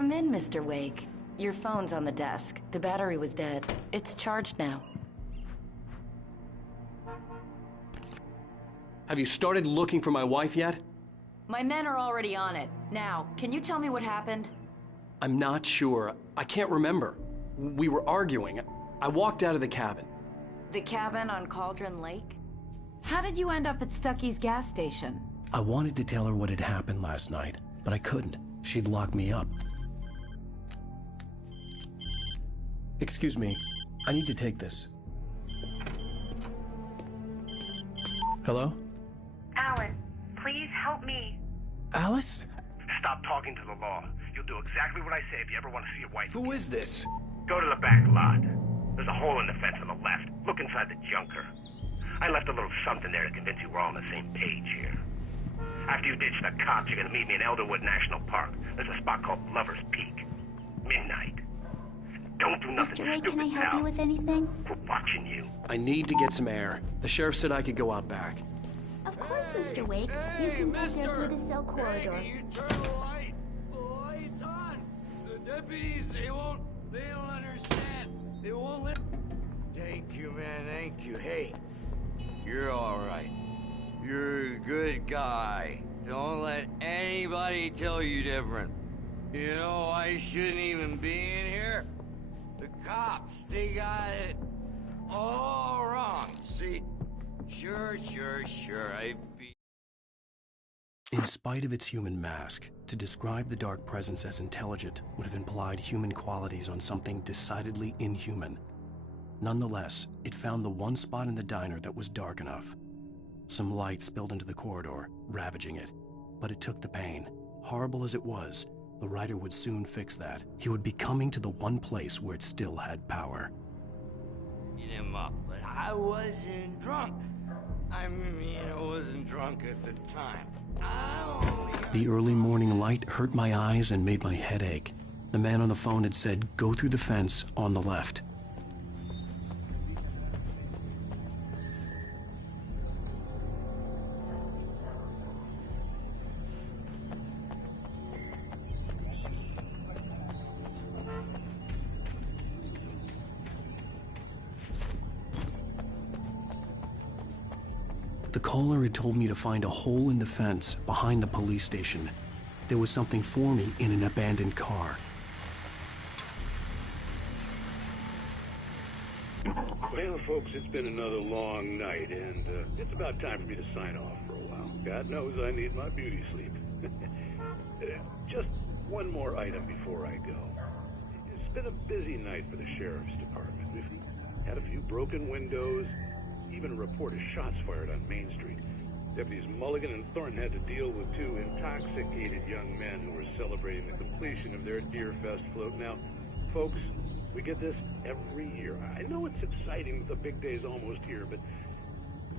Come in, Mr. Wake. Your phone's on the desk. The battery was dead. It's charged now. Have you started looking for my wife yet? My men are already on it. Now, can you tell me what happened? I'm not sure. I can't remember. We were arguing. I walked out of the cabin. The cabin on Cauldron Lake? How did you end up at Stucky's gas station? I wanted to tell her what had happened last night, but I couldn't. She'd locked me up. Excuse me. I need to take this. Hello? Alan, please help me. Alice? Stop talking to the law. You'll do exactly what I say if you ever want to see your wife. Who is this? Go to the back lot. There's a hole in the fence on the left. Look inside the junker. I left a little something there to convince you we're all on the same page here. After you ditch the cops, you're gonna meet me in Elderwood National Park. There's a spot called Lover's Peak. Midnight. Don't do nothing Mr. Wake, stupid, can I help pal. you with anything? We're watching you. I need to get some air. The sheriff said I could go out back. Of course, Mr. Wake. You can go there through the cell corridor. Hey, you turn the light. The light's on. The deputies, they don't understand. They won't let... Thank you, man, thank you. Hey, you're all right. You're a good guy. Don't let anybody tell you different. You know, I shouldn't even be in here. The cops, they got it all wrong. See? Sure, I'd be... In spite of its human mask, to describe the dark presence as intelligent would have implied human qualities on something decidedly inhuman. Nonetheless, it found the one spot in the diner that was dark enough. Some light spilled into the corridor, ravaging it. But it took the pain. Horrible as it was, the writer would soon fix that. He would be coming to the one place where it still had power. Beat him up, but I wasn't drunk. I mean, I wasn't drunk at the time. The early morning light hurt my eyes and made my head ache. The man on the phone had said, "Go through the fence on the left." The caller had told me to find a hole in the fence behind the police station. There was something for me in an abandoned car. Well, folks, it's been another long night, and it's about time for me to sign off for a while. God knows I need my beauty sleep. Just one more item before I go. It's been a busy night for the sheriff's department. We've had a few broken windows, even a report of shots fired on Main Street. Deputies Mulligan and Thornton had to deal with two intoxicated young men who were celebrating the completion of their Deer Fest float. Now, folks, we get this every year. I know it's exciting that the big day's almost here, but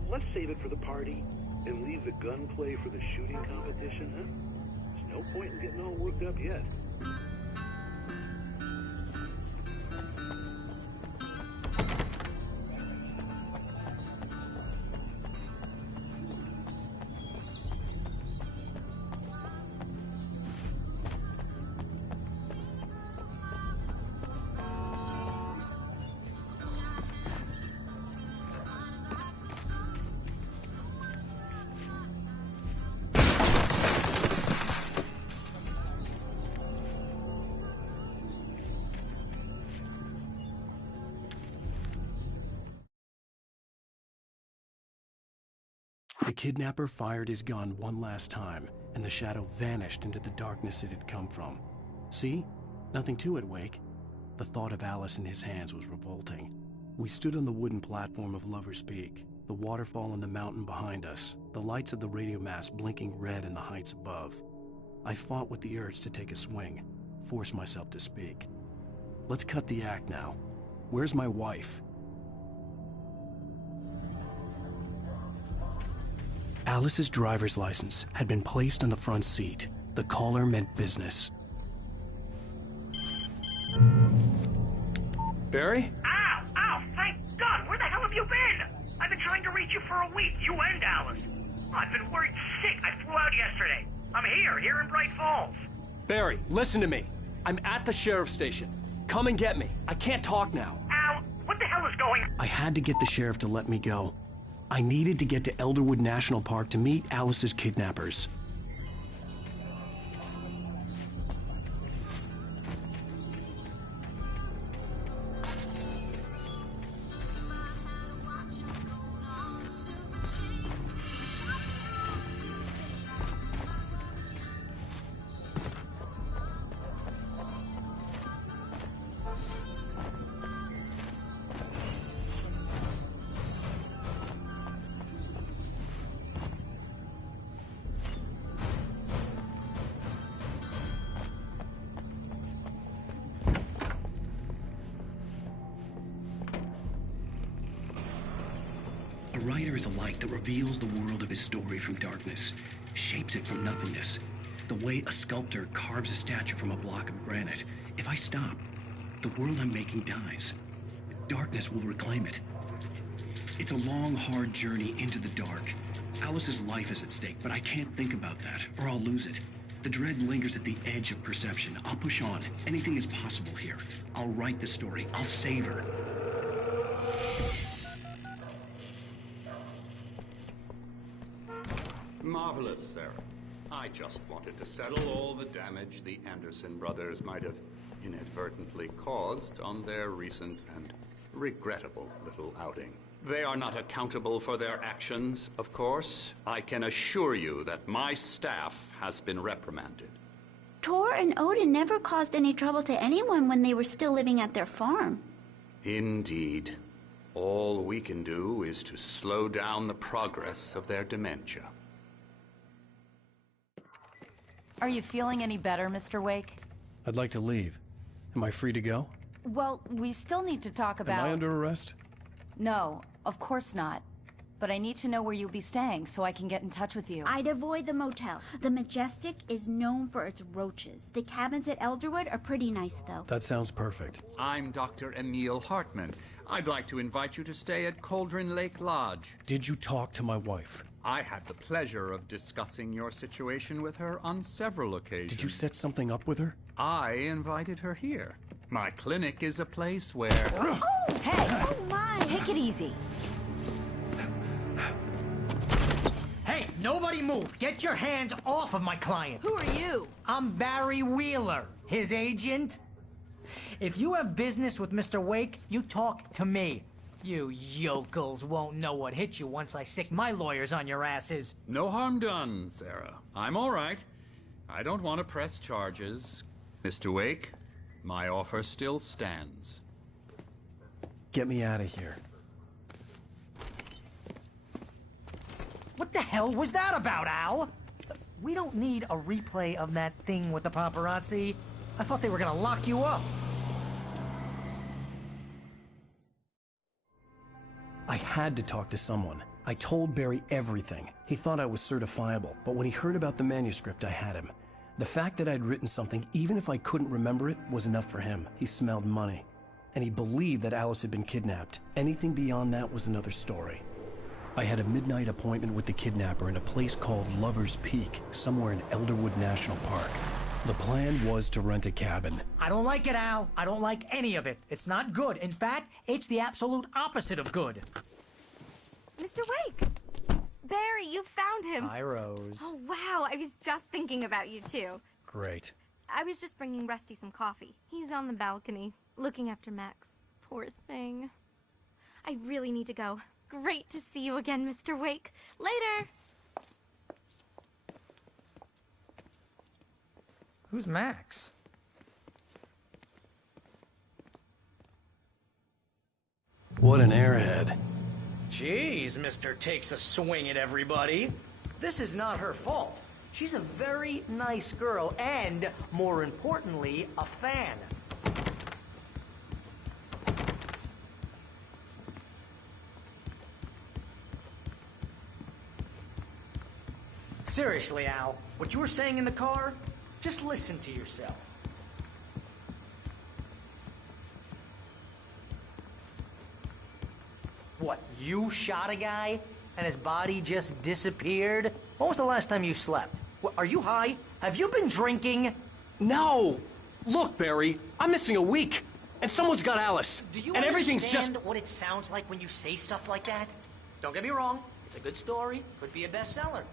let's save it for the party and leave the gunplay for the shooting competition, huh? There's no point in getting all worked up yet. The kidnapper fired his gun one last time, and the shadow vanished into the darkness it had come from. See? Nothing to it, Wake. The thought of Alice in his hands was revolting. We stood on the wooden platform of Lover's Peak, the waterfall and the mountain behind us, the lights of the radio mast blinking red in the heights above. I fought with the urge to take a swing, force myself to speak. Let's cut the act now. Where's my wife? Alice's driver's license had been placed on the front seat. The caller meant business. Barry? Ow! Ow! Thank God! Where the hell have you been? I've been trying to reach you for a week, you and Alice. I've been worried sick. I flew out yesterday. I'm here in Bright Falls. Barry, listen to me. I'm at the sheriff's station. Come and get me. I can't talk now. Al, what the hell is going on? I had to get the sheriff to let me go. I needed to get to Elderwood National Park to meet Alice's kidnappers. A writer is a light that reveals the world of his story from darkness, shapes it from nothingness. The way a sculptor carves a statue from a block of granite. If I stop, the world I'm making dies. Darkness will reclaim it. It's a long, hard journey into the dark. Alice's life is at stake, but I can't think about that, or I'll lose it. The dread lingers at the edge of perception. I'll push on. Anything is possible here. I'll write the story. I'll save her. Marvelous, Sarah. I just wanted to settle all the damage the Anderson brothers might have inadvertently caused on their recent and regrettable little outing. They are not accountable for their actions, of course. I can assure you that my staff has been reprimanded. Tor and Odin never caused any trouble to anyone when they were still living at their farm. Indeed. All we can do is to slow down the progress of their dementia. Are you feeling any better, Mr. Wake? I'd like to leave. Am I free to go? Well, we still need to talk about... Am I under arrest? No, of course not. But I need to know where you'll be staying so I can get in touch with you. I'd avoid the motel. The Majestic is known for its roaches. The cabins at Elderwood are pretty nice, though. That sounds perfect. I'm Dr. Emil Hartman. I'd like to invite you to stay at Cauldron Lake Lodge. Did you talk to my wife? I had the pleasure of discussing your situation with her on several occasions. Did you set something up with her? I invited her here. My clinic is a place where... Oh! Hey! Oh, my! Take it easy. Hey, nobody move! Get your hands off of my client! Who are you? I'm Barry Wheeler, his agent. If you have business with Mr. Wake, you talk to me. You yokels won't know what hit you once I sick my lawyers on your asses. No harm done, Sarah. I'm all right. I don't want to press charges. Mr. Wake, my offer still stands. Get me out of here. What the hell was that about, Al? We don't need a replay of that thing with the paparazzi. I thought they were gonna lock you up. I had to talk to someone. I told Barry everything. He thought I was certifiable, but when he heard about the manuscript, I had him. The fact that I'd written something, even if I couldn't remember it, was enough for him. He smelled money. And he believed that Alice had been kidnapped. Anything beyond that was another story. I had a midnight appointment with the kidnapper in a place called Lover's Peak, somewhere in Elderwood National Park. The plan was to rent a cabin. I don't like it, Al. I don't like any of it. It's not good. In fact, it's the absolute opposite of good. Mr. Wake! Barry, you found him! Hi, Rose. Oh, wow. I was just thinking about you, too. Great. I was just bringing Rusty some coffee. He's on the balcony, looking after Max. Poor thing. I really need to go. Great to see you again, Mr. Wake. Later! Who's Max? What an airhead. Jeez, Mr. Takes a swing at everybody. This is not her fault. She's a very nice girl and, more importantly, a fan. Seriously, Al, what you were saying in the car, just listen to yourself. What, you shot a guy and his body just disappeared? When was the last time you slept? What, are you high? Have you been drinking? No! Look, Barry, I'm missing a week, and someone's got Alice. Do you and everything's understand just... what it sounds like when you say stuff like that? Don't get me wrong, it's a good story, could be a bestseller.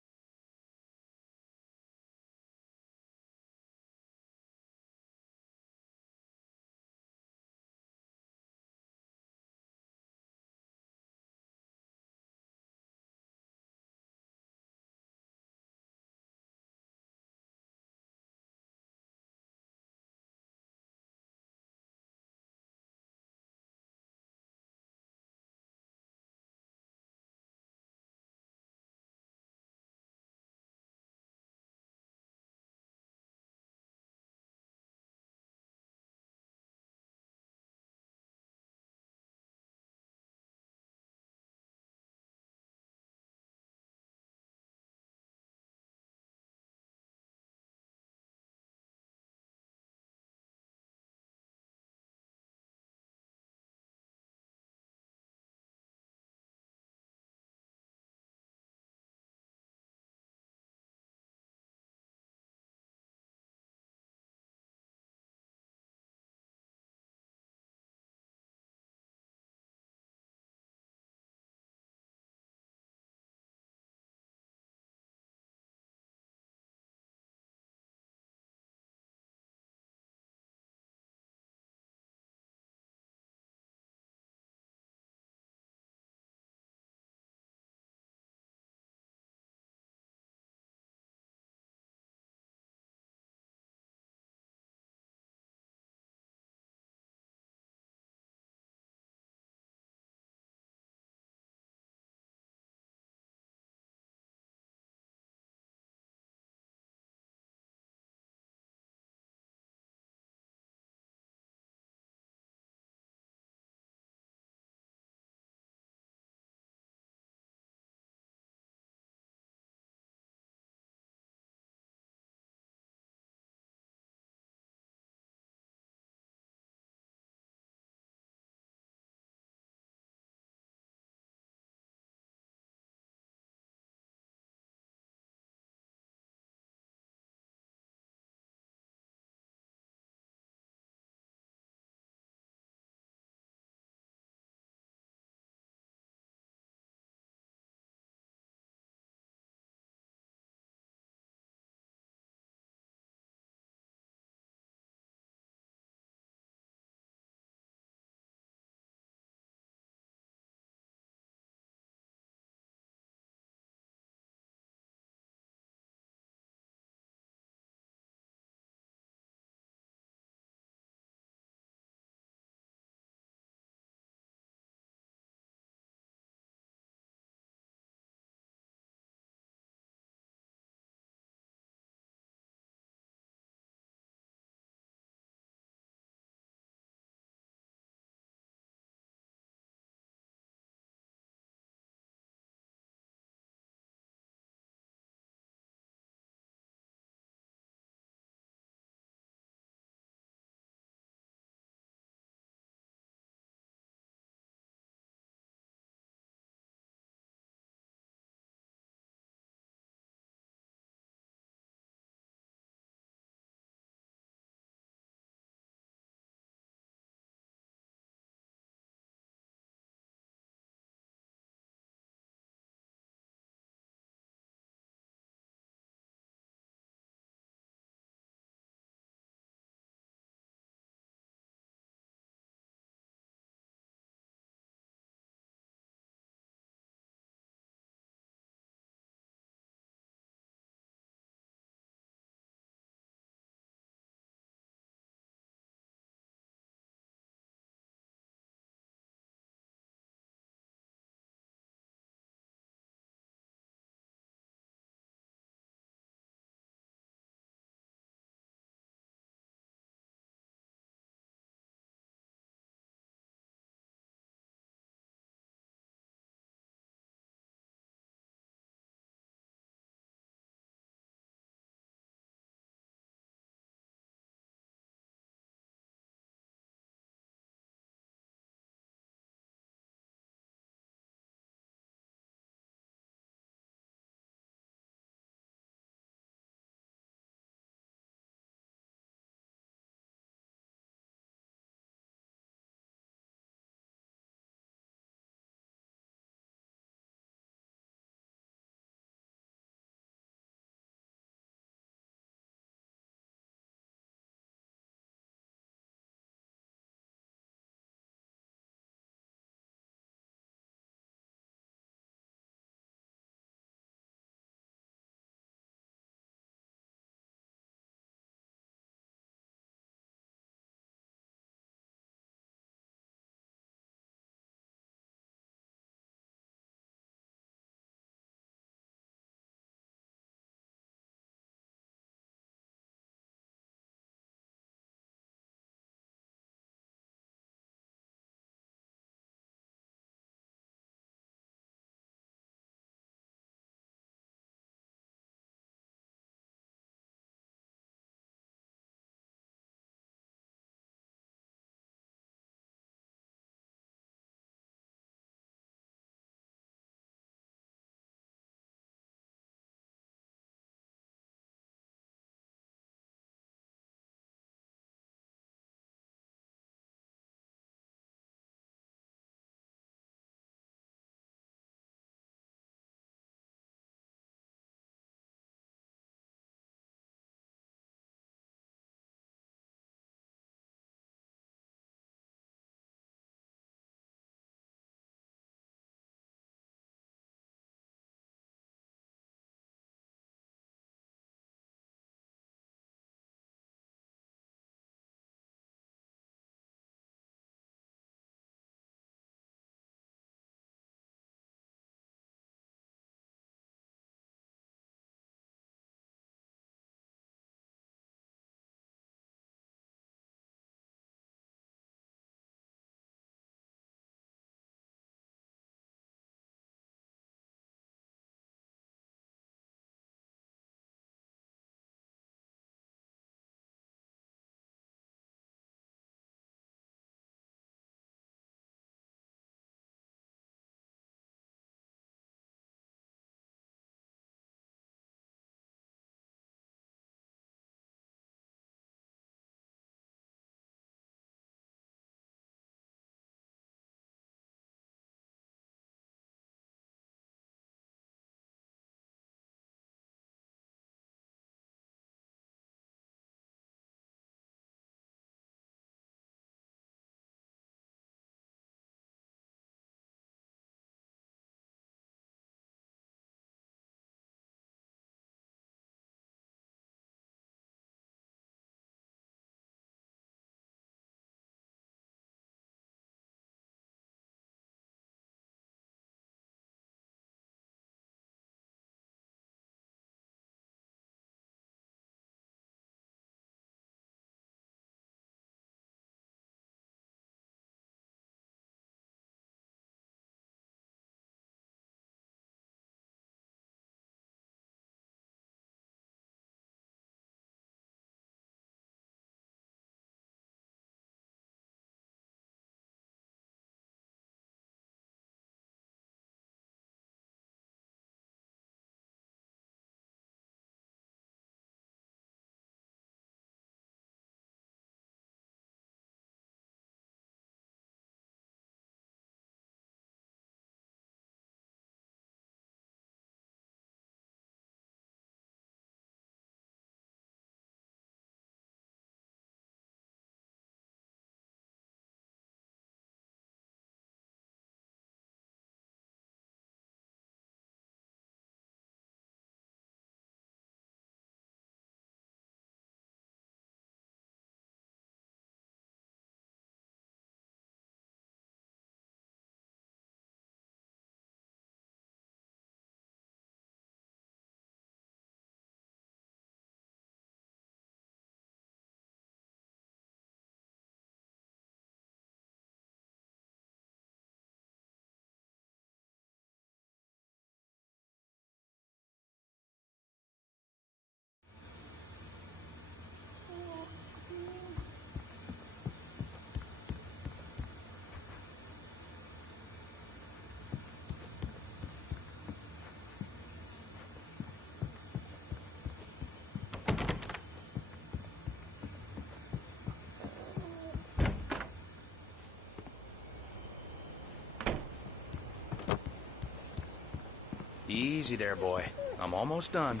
Easy there, boy. I'm almost done.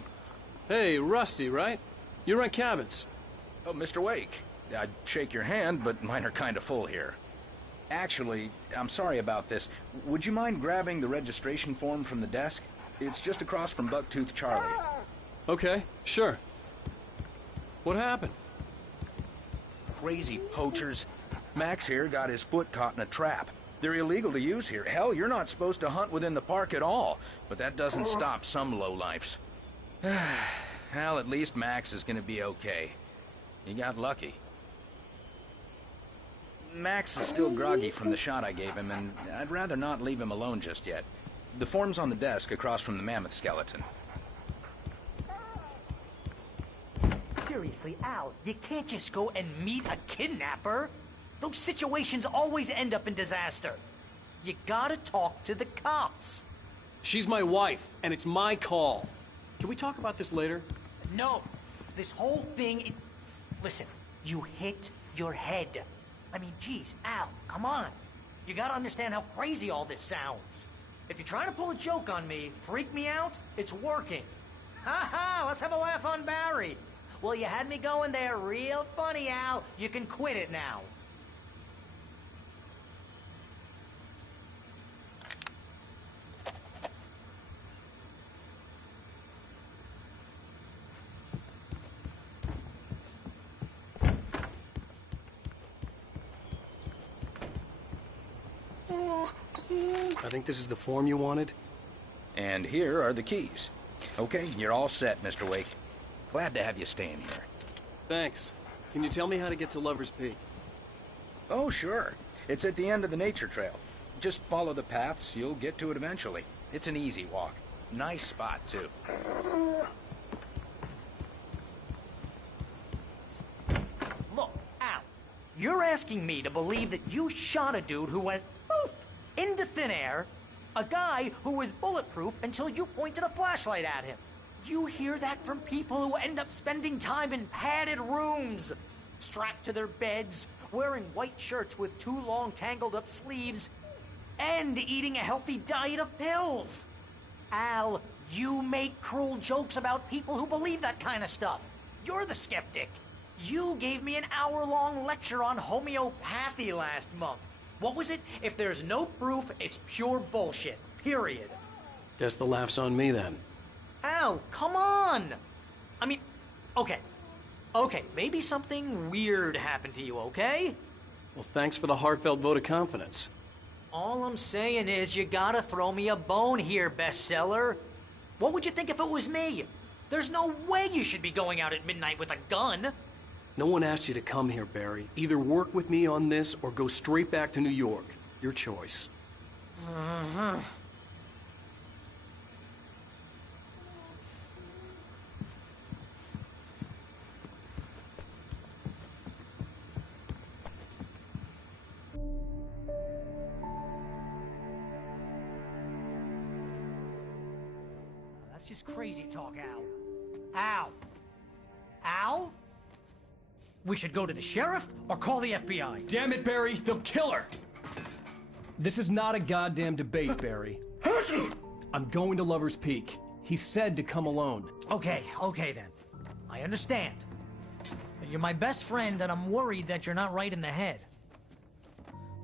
Hey, Rusty, right? You rent cabins. Oh, Mr. Wake. I'd shake your hand, but mine are kind of full here. Actually, I'm sorry about this. Would you mind grabbing the registration form from the desk? It's just across from Bucktooth Charlie. Okay, sure. What happened? Crazy poachers. Max here got his foot caught in a trap. They're illegal to use here. Hell, you're not supposed to hunt within the park at all. But that doesn't stop some lowlifes. Well, at least Max is gonna be okay. He got lucky. Max is still groggy from the shot I gave him, and I'd rather not leave him alone just yet. The form's on the desk across from the mammoth skeleton. Seriously, Al, you can't just go and meet a kidnapper. Those situations always end up in disaster. You gotta talk to the cops. She's my wife, and it's my call. Can we talk about this later? No. This whole thing... Listen, you hit your head. I mean, geez, Al, come on. You gotta understand how crazy all this sounds. If you're trying to pull a joke on me, freak me out, it's working. Ha ha, let's have a laugh on Barry. Well, you had me going there real funny, Al. You can quit it now. I think this is the form you wanted. And here are the keys. Okay, you're all set, Mr. Wake. Glad to have you staying here. Thanks. Can you tell me how to get to Lover's Peak? Oh, sure. It's at the end of the nature trail. Just follow the paths, you'll get to it eventually. It's an easy walk. Nice spot, too. Look, Al, you're asking me to believe that you shot a dude who went poof into thin air, a guy who was bulletproof until you pointed a flashlight at him. You hear that from people who end up spending time in padded rooms, strapped to their beds, wearing white shirts with too long tangled up sleeves, and eating a healthy diet of pills. Al, you make cruel jokes about people who believe that kind of stuff. You're the skeptic. You gave me an hour-long lecture on homeopathy last month. What was it? If there's no proof, it's pure bullshit. Period. Guess the laugh's on me then. Al, come on! I mean, okay. Okay, maybe something weird happened to you, okay? Well, thanks for the heartfelt vote of confidence. All I'm saying is you gotta throw me a bone here, bestseller. What would you think if it was me? There's no way you should be going out at midnight with a gun. No one asked you to come here, Barry. Either work with me on this or go straight back to New York. Your choice. Uh-huh. That's just crazy talk, Al. Al? Al? We should go to the sheriff or call the FBI. Damn it, Barry, they'll kill her! This is not a goddamn debate, Barry. I'm going to Lover's Peak. He said to come alone. Okay then. I understand. You're my best friend, and I'm worried that you're not right in the head.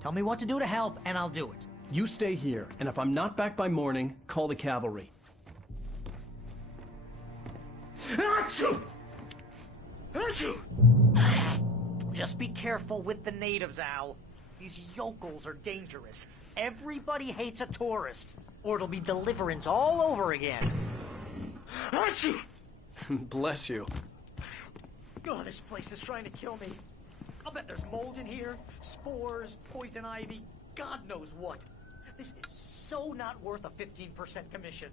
Tell me what to do to help, and I'll do it. You stay here, and if I'm not back by morning, call the cavalry. Achoo! Achoo! Just be careful with the natives, Al. These yokels are dangerous. Everybody hates a tourist, or it'll be Deliverance all over again. Achoo! Bless you. Oh, this place is trying to kill me. I'll bet there's mold in here, spores, poison ivy, God knows what. This is so not worth a 15% commission.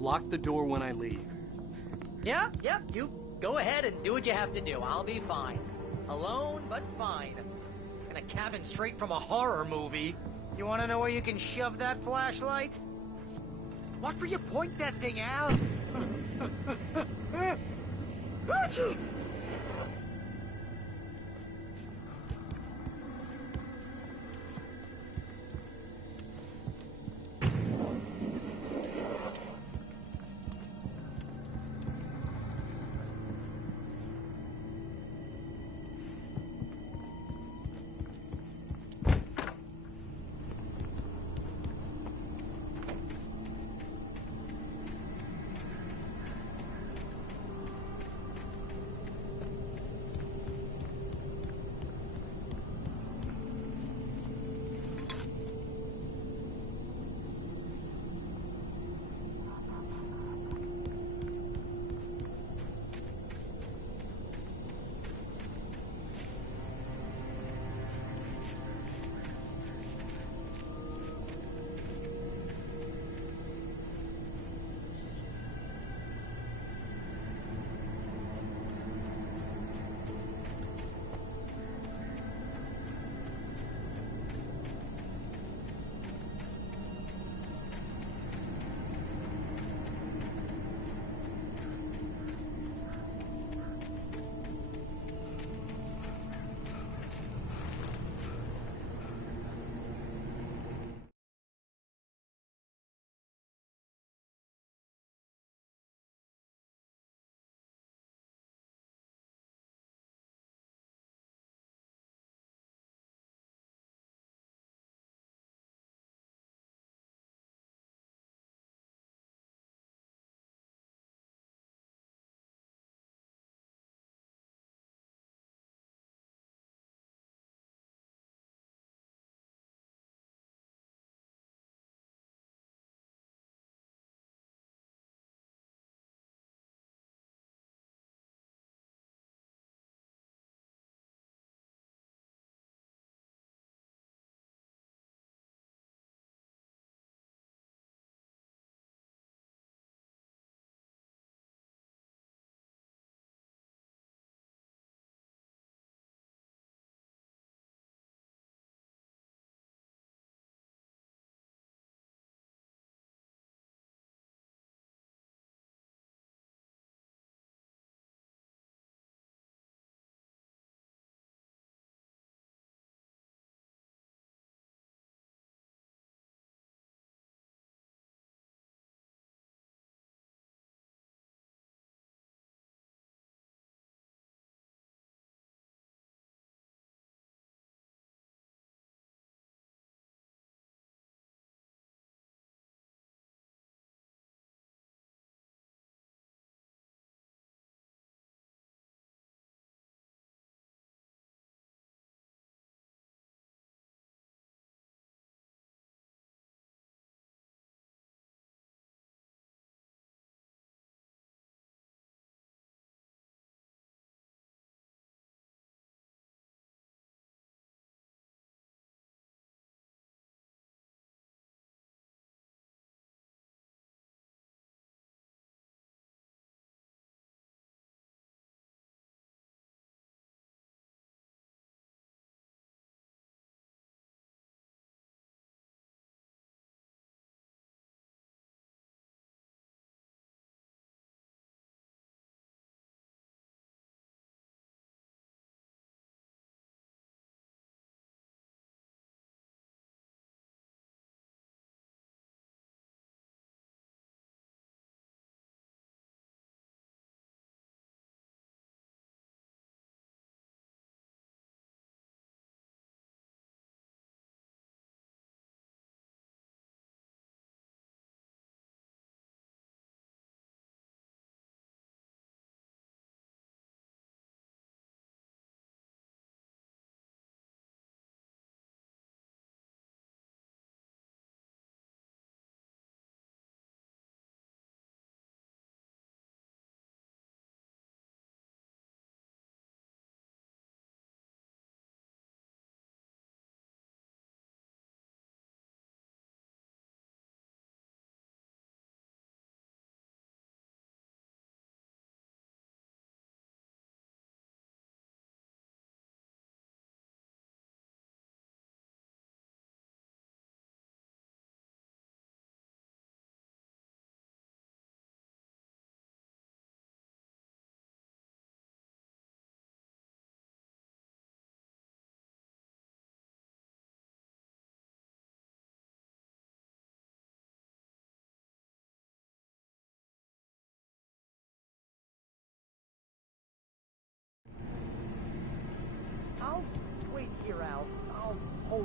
Lock the door when I leave. Yep, you go ahead and do what you have to do. I'll be fine. Alone, but fine. In a cabin straight from a horror movie. You want to know where you can shove that flashlight? Watch where you point that thing out.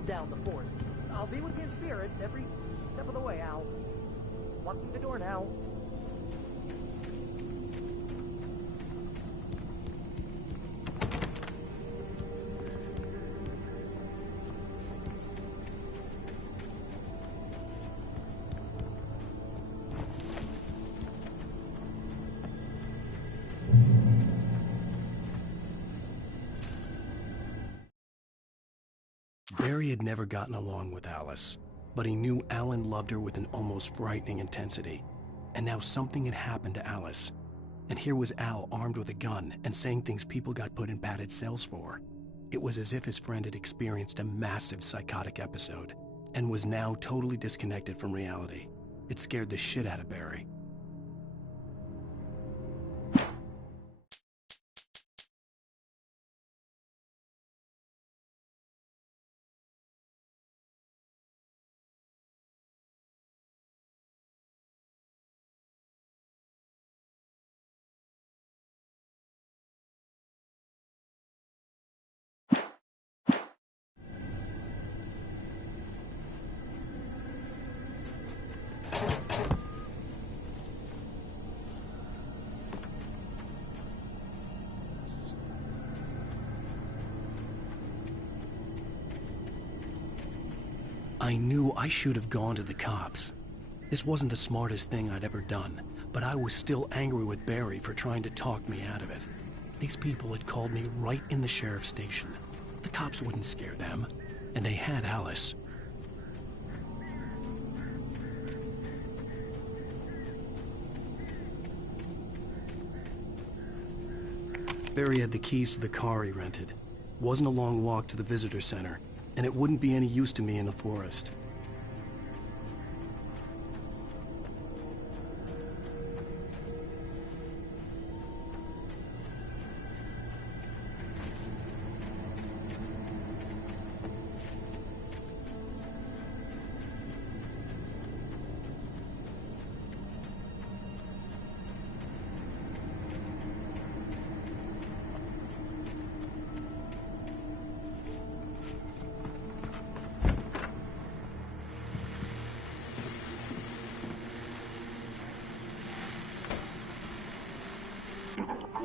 hold down the fort. I'll be with you in spirit every step of the way, Al. Locking the door now. Barry had never gotten along with Alice, but he knew Alan loved her with an almost frightening intensity. And now something had happened to Alice. And here was Al armed with a gun and saying things people got put in padded cells for. It was as if his friend had experienced a massive psychotic episode and was now totally disconnected from reality. It scared the shit out of Barry. I knew I should have gone to the cops. This wasn't the smartest thing I'd ever done, but I was still angry with Barry for trying to talk me out of it. These people had called me right in the sheriff's station. The cops wouldn't scare them, and they had Alice. Barry had the keys to the car he rented. Wasn't a long walk to the visitor center, and it wouldn't be any use to me in the forest.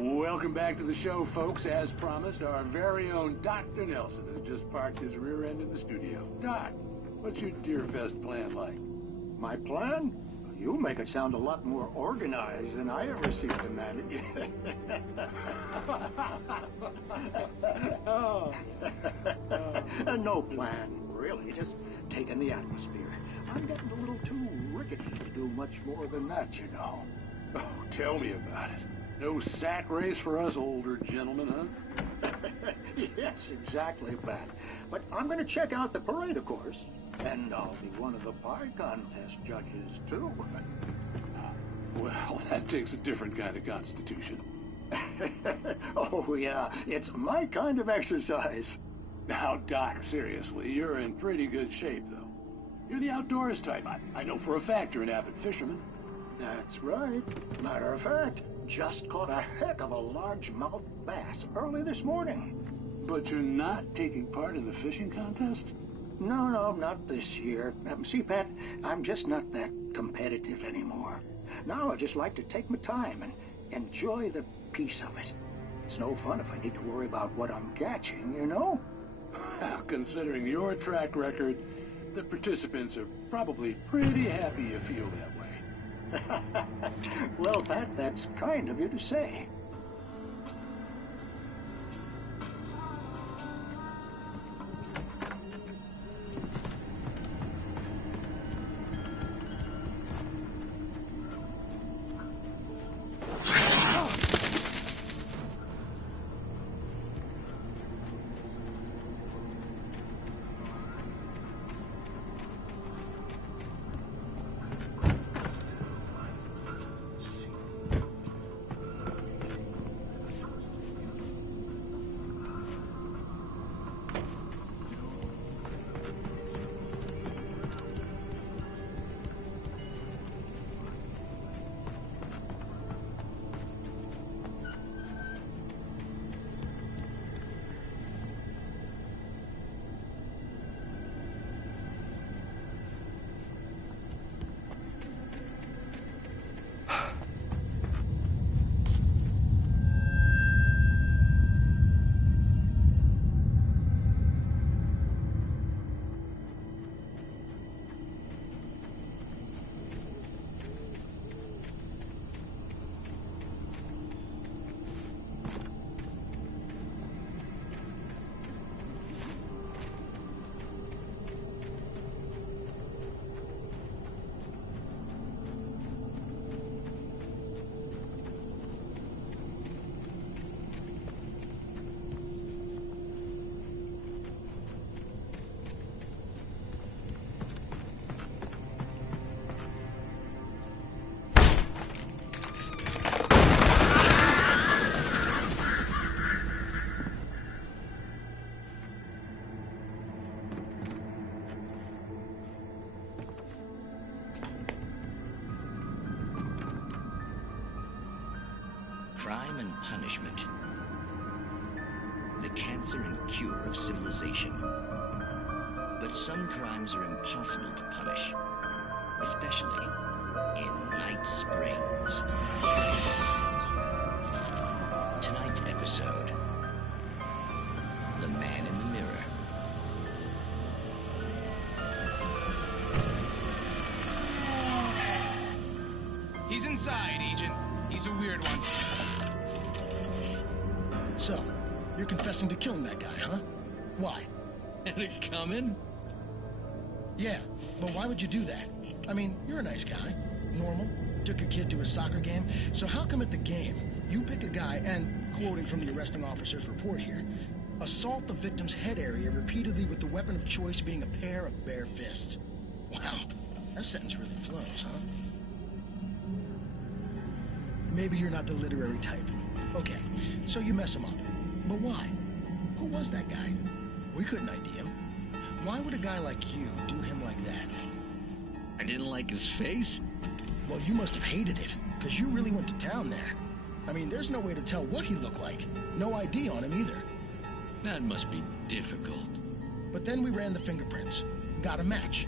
Welcome back to the show, folks. As promised, our very own Dr. Nelson has just parked his rear end in the studio. Doc, what's your Deerfest plan like? My plan? You make it sound a lot more organized than I ever seem to manage. No plan, really. Just taking the atmosphere. I'm getting a little too rickety to do much more than that, you know. Oh, tell me about it. No sack race for us older gentlemen, huh? Yes, exactly, Pat. But I'm going to check out the parade, of course. And I'll be one of the pie contest judges, too. Well, that takes a different kind of constitution. Oh, yeah. It's my kind of exercise. Now, Doc, seriously, you're in pretty good shape, though. You're the outdoors type. I know for a fact you're an avid fisherman. That's right. Matter of fact, just caught a heck of a largemouth bass early this morning. But you're not taking part in the fishing contest? No, not this year. See, Pat, I'm just not that competitive anymore. Now I just like to take my time and enjoy the peace of it. It's no fun if I need to worry about what I'm catching, you know? Well, considering your track record, the participants are probably pretty happy you feel that way. Well, Pat, that's kind of you to say. crime and punishment. The cancer and cure of civilization. But some crimes are impossible to punish, especially in Night Springs. Tonight's episode, The Man in the Mirror. He's inside, Agent. He's a weird one. So, you're confessing to killing that guy, huh? Why? Had it coming? Yeah, but why would you do that? I mean, you're a nice guy. Normal. Took a kid to a soccer game. So how come at the game, you pick a guy and, quoting from the arresting officer's report here, assault the victim's head area repeatedly with the weapon of choice being a pair of bare fists? Wow, that sentence really flows, huh? Maybe you're not the literary type. Okay, so you mess him up. But why? Who was that guy? We couldn't ID him. Why would a guy like you do him like that? I didn't like his face? Well, you must have hated it, because you really went to town there. I mean, there's no way to tell what he looked like. No ID on him either. That must be difficult. But then we ran the fingerprints. Got a match.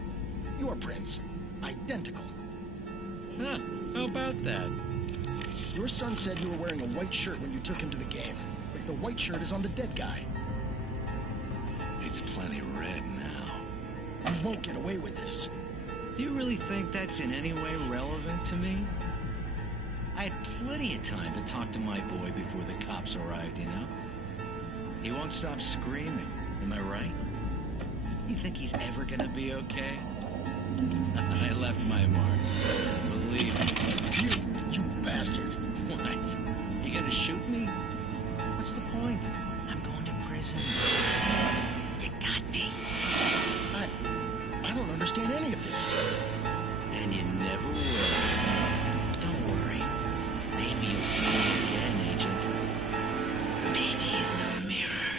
Your prints. Identical. Huh, how about that? Your son said you were wearing a white shirt when you took him to the game. But the white shirt is on the dead guy. It's plenty red now. You won't get away with this. Do you really think that's in any way relevant to me? I had plenty of time to talk to my boy before the cops arrived, you know? He won't stop screaming, am I right? You think he's ever gonna be okay? I left my mark. Believe me. You bastard. What? You gonna shoot me? What's the point? I'm going to prison. You got me. I don't understand any of this. And you never will. Don't worry. Maybe you'll see me again, Agent. Maybe in the mirror.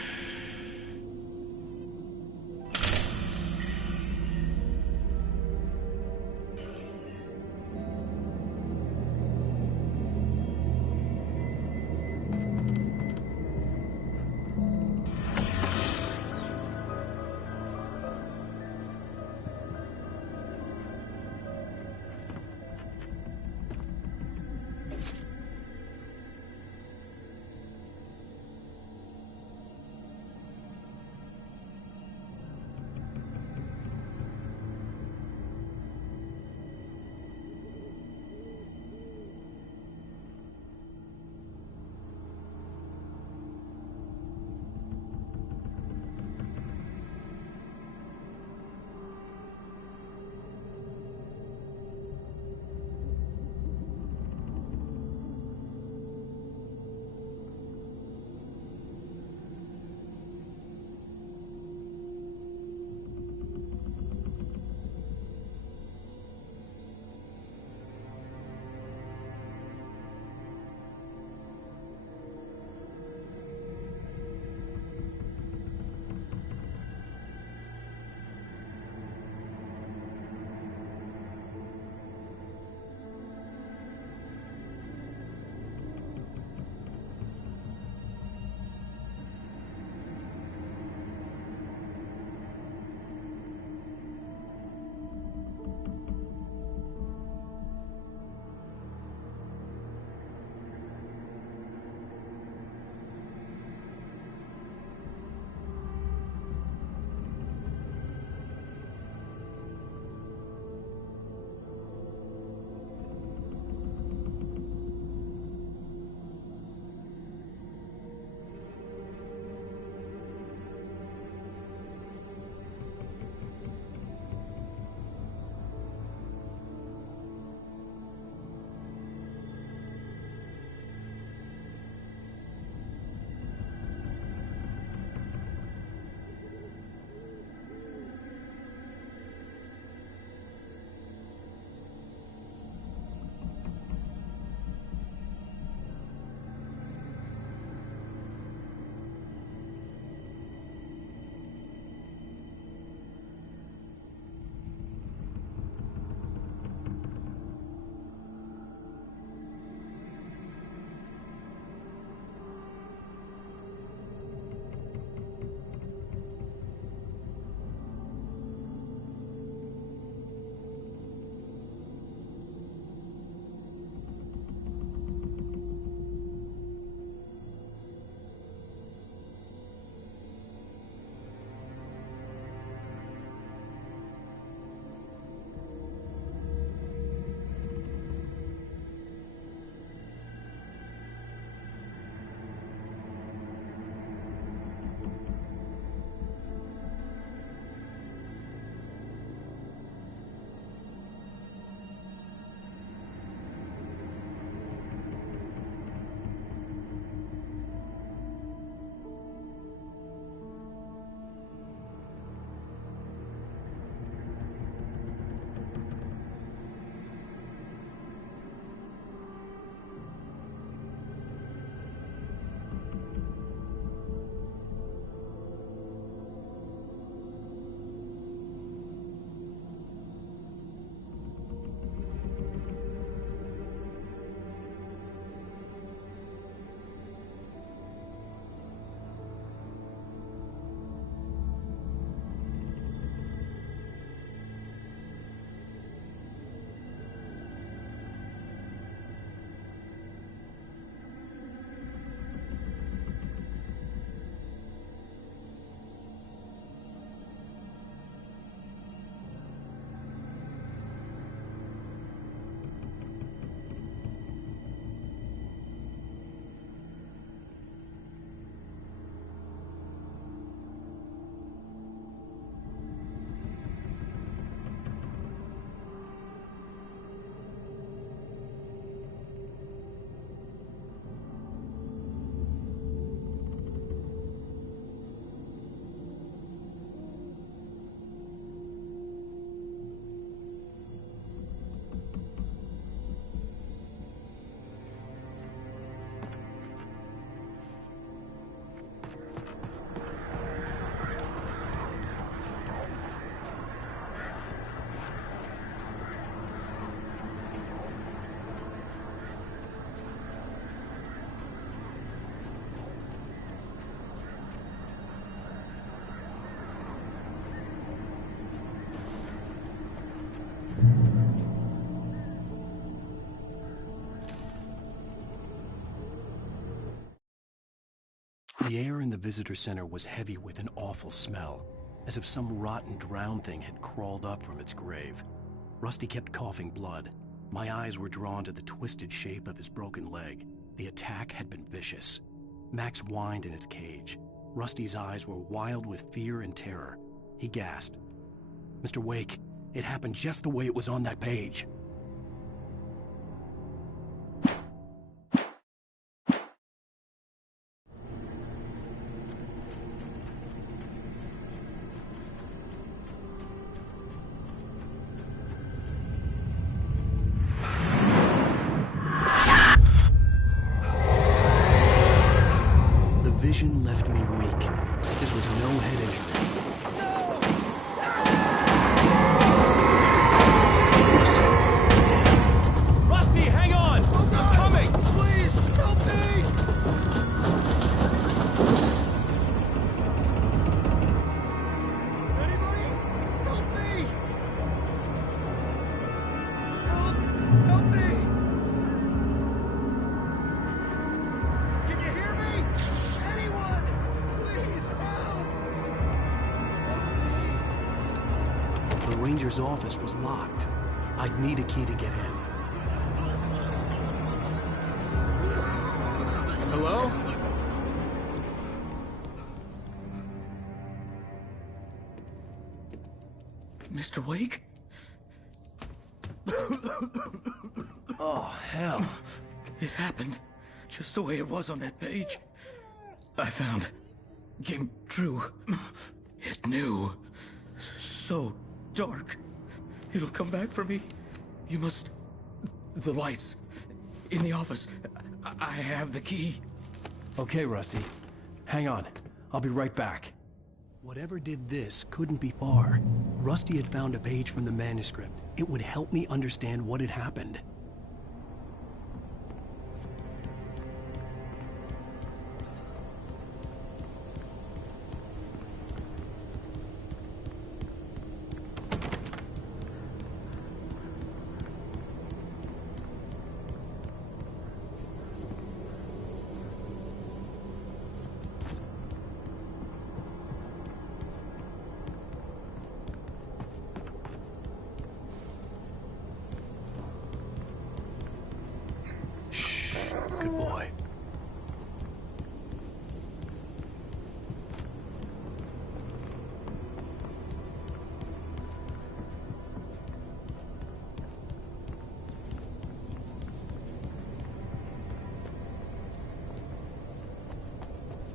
The air in the visitor center was heavy with an awful smell, as if some rotten drowned thing had crawled up from its grave. Rusty kept coughing blood. My eyes were drawn to the twisted shape of his broken leg. The attack had been vicious. Max whined in his cage. Rusty's eyes were wild with fear and terror. He gasped. "Mr. Wake, it happened just the way it was on that page." Vision left me weak. This was no head injury. Rusty, Rusty, hang on! I'm coming! Please, help me! Anybody? Help me! Help me! Can you hear me? Anyone! Please, help! Help me! The ranger's office was locked. I'd need a key to get in. Hello? Mr. Wake? Oh, hell. It happened just the way it was on that page. I found. Came true. It knew. So dark. It'll come back for me. You must... The lights. In the office. I have the key. Okay, Rusty. Hang on. I'll be right back. Whatever did this couldn't be far. Rusty had found a page from the manuscript. It would help me understand what had happened. Good boy.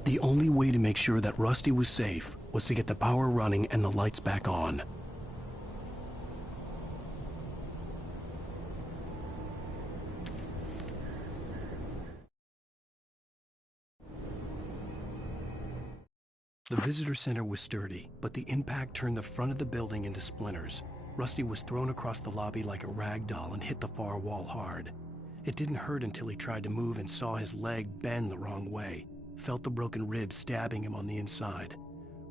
The only way to make sure that Rusty was safe was to get the power running and the lights back on. The visitor center was sturdy, but the impact turned the front of the building into splinters. Rusty was thrown across the lobby like a rag doll and hit the far wall hard. It didn't hurt until he tried to move and saw his leg bend the wrong way, felt the broken rib stabbing him on the inside.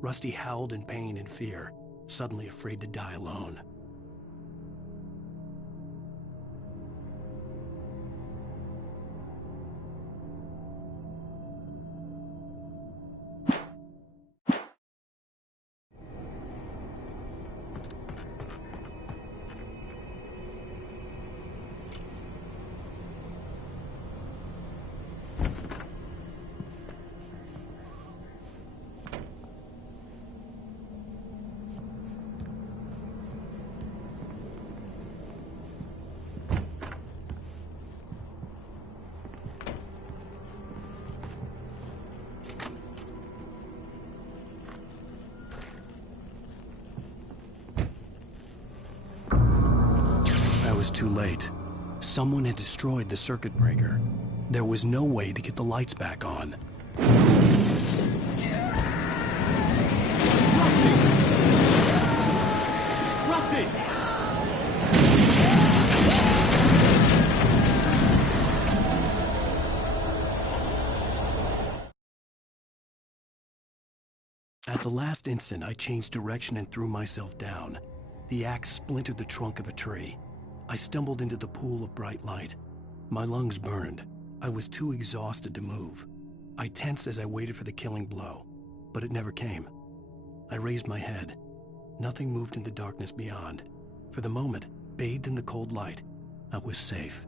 Rusty howled in pain and fear, suddenly afraid to die alone. I was too late. Someone had destroyed the circuit breaker. There was no way to get the lights back on. Rusty! At the last instant, I changed direction and threw myself down. The axe splintered the trunk of a tree. I stumbled into the pool of bright light. My lungs burned. I was too exhausted to move. I tensed as I waited for the killing blow, but it never came. I raised my head. Nothing moved in the darkness beyond. For the moment, bathed in the cold light, I was safe.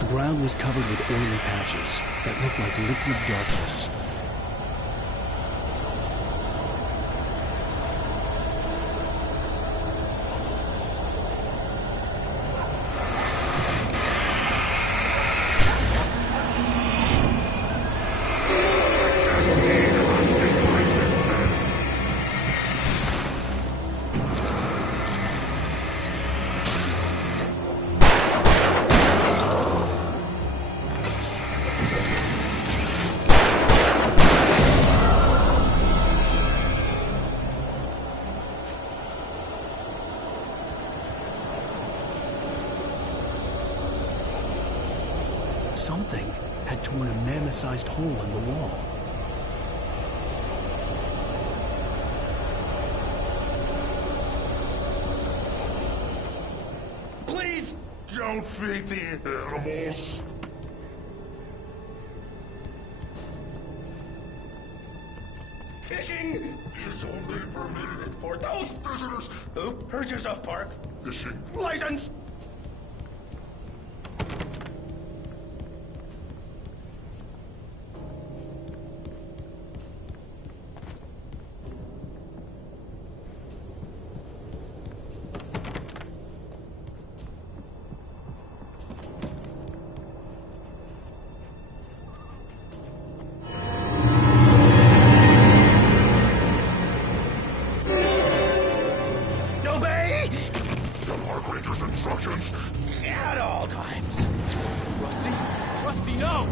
The ground was covered with oily patches that looked like liquid darkness. Something had torn a mammoth-sized hole in the wall. Please! Don't feed the animals! Fishing is only permitted for those visitors who purchase a park fishing license! Instructions at all times. Rusty? Rusty, no!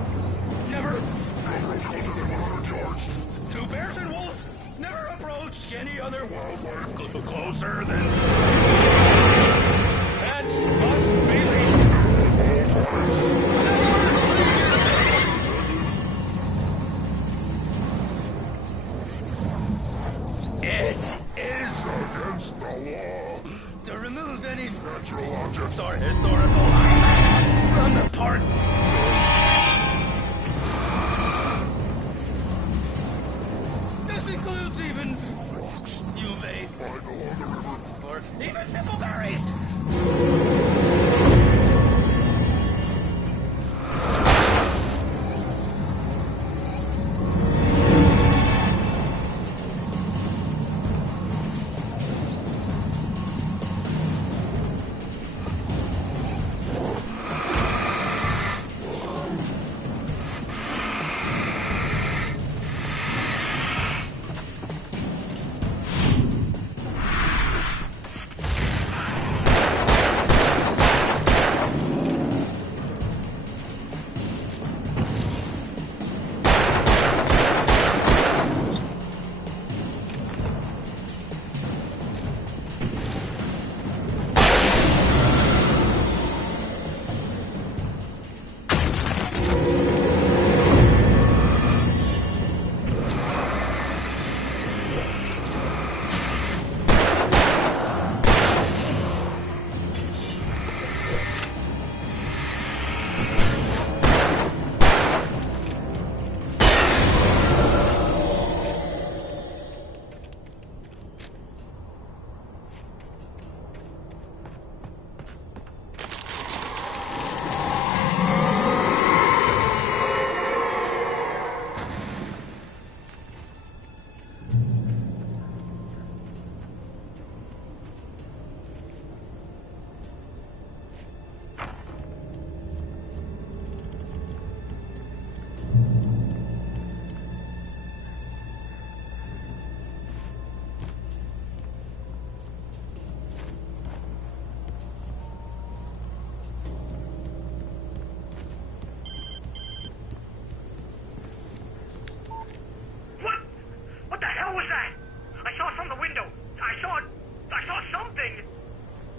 Never approach within 100 yards. Two bears and wolves never approach any other wildlife closer than... Pets must be leashed. It is against the law to remove any natural objects or historical artifacts from the park. This includes even rocks you may find along the river, or even simple berries.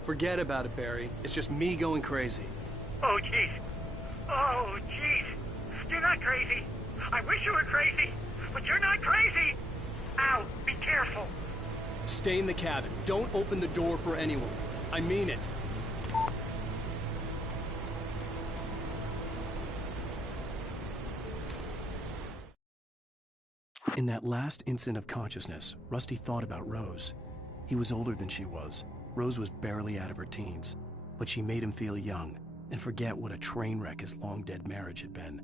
Forget about it, Barry. It's just me going crazy. Oh, jeez. Oh, jeez. You're not crazy. I wish you were crazy, but you're not crazy. Ow, be careful. Stay in the cabin. Don't open the door for anyone. I mean it. In that last instant of consciousness, Rusty thought about Rose. He was older than she was. Rose was barely out of her teens, but she made him feel young and forget what a train wreck his long-dead marriage had been.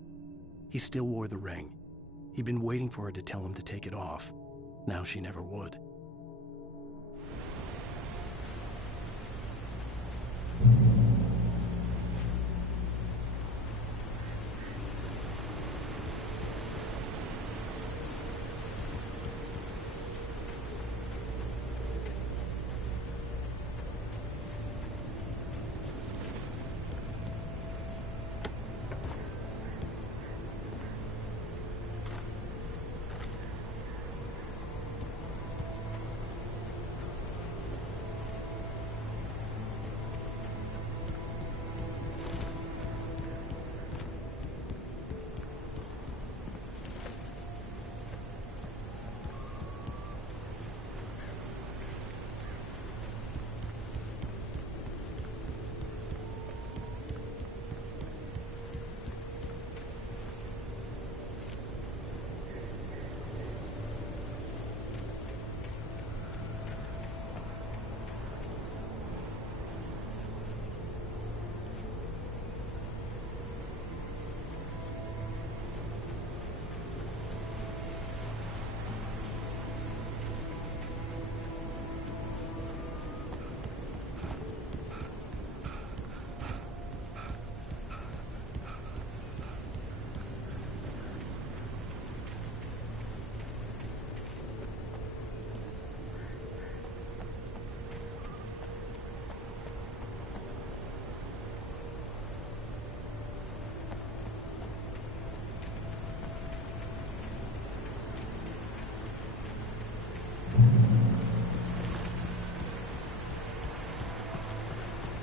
He still wore the ring. He'd been waiting for her to tell him to take it off. Now she never would.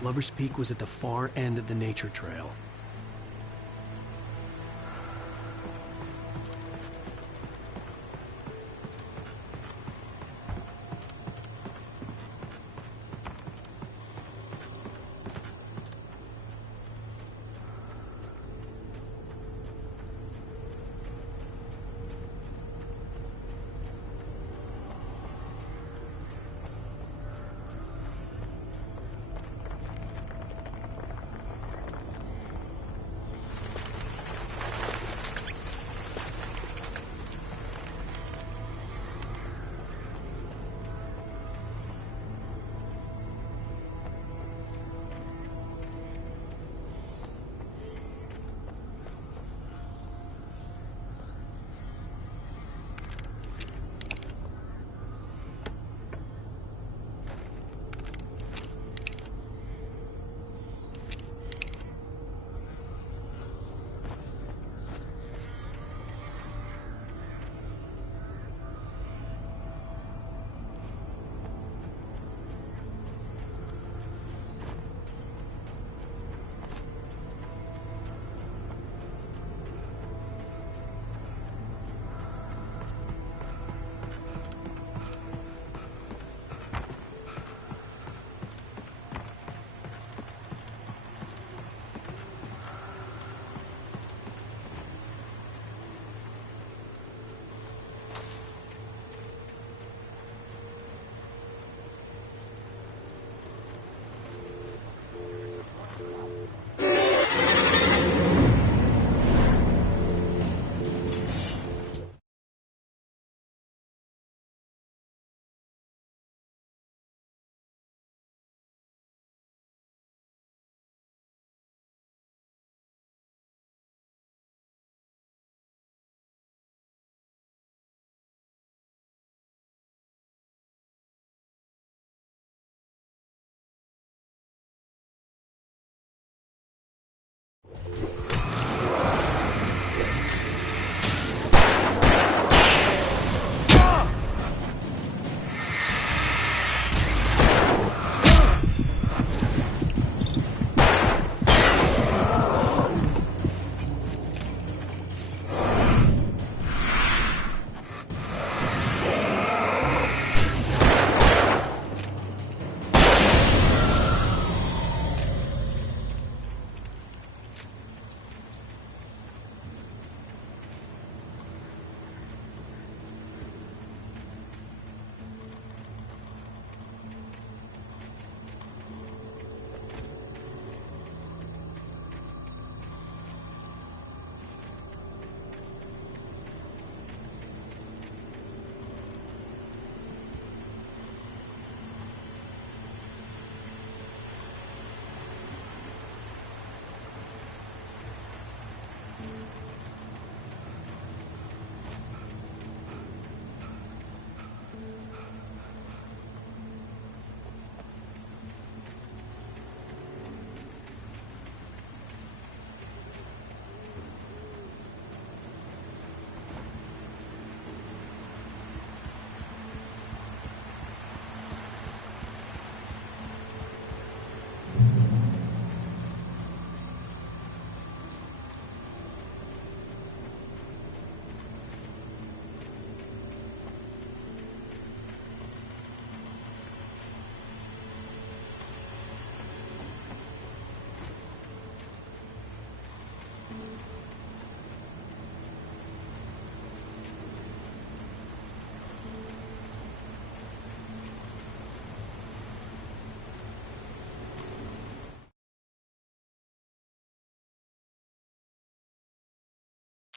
Lover's Peak was at the far end of the nature trail.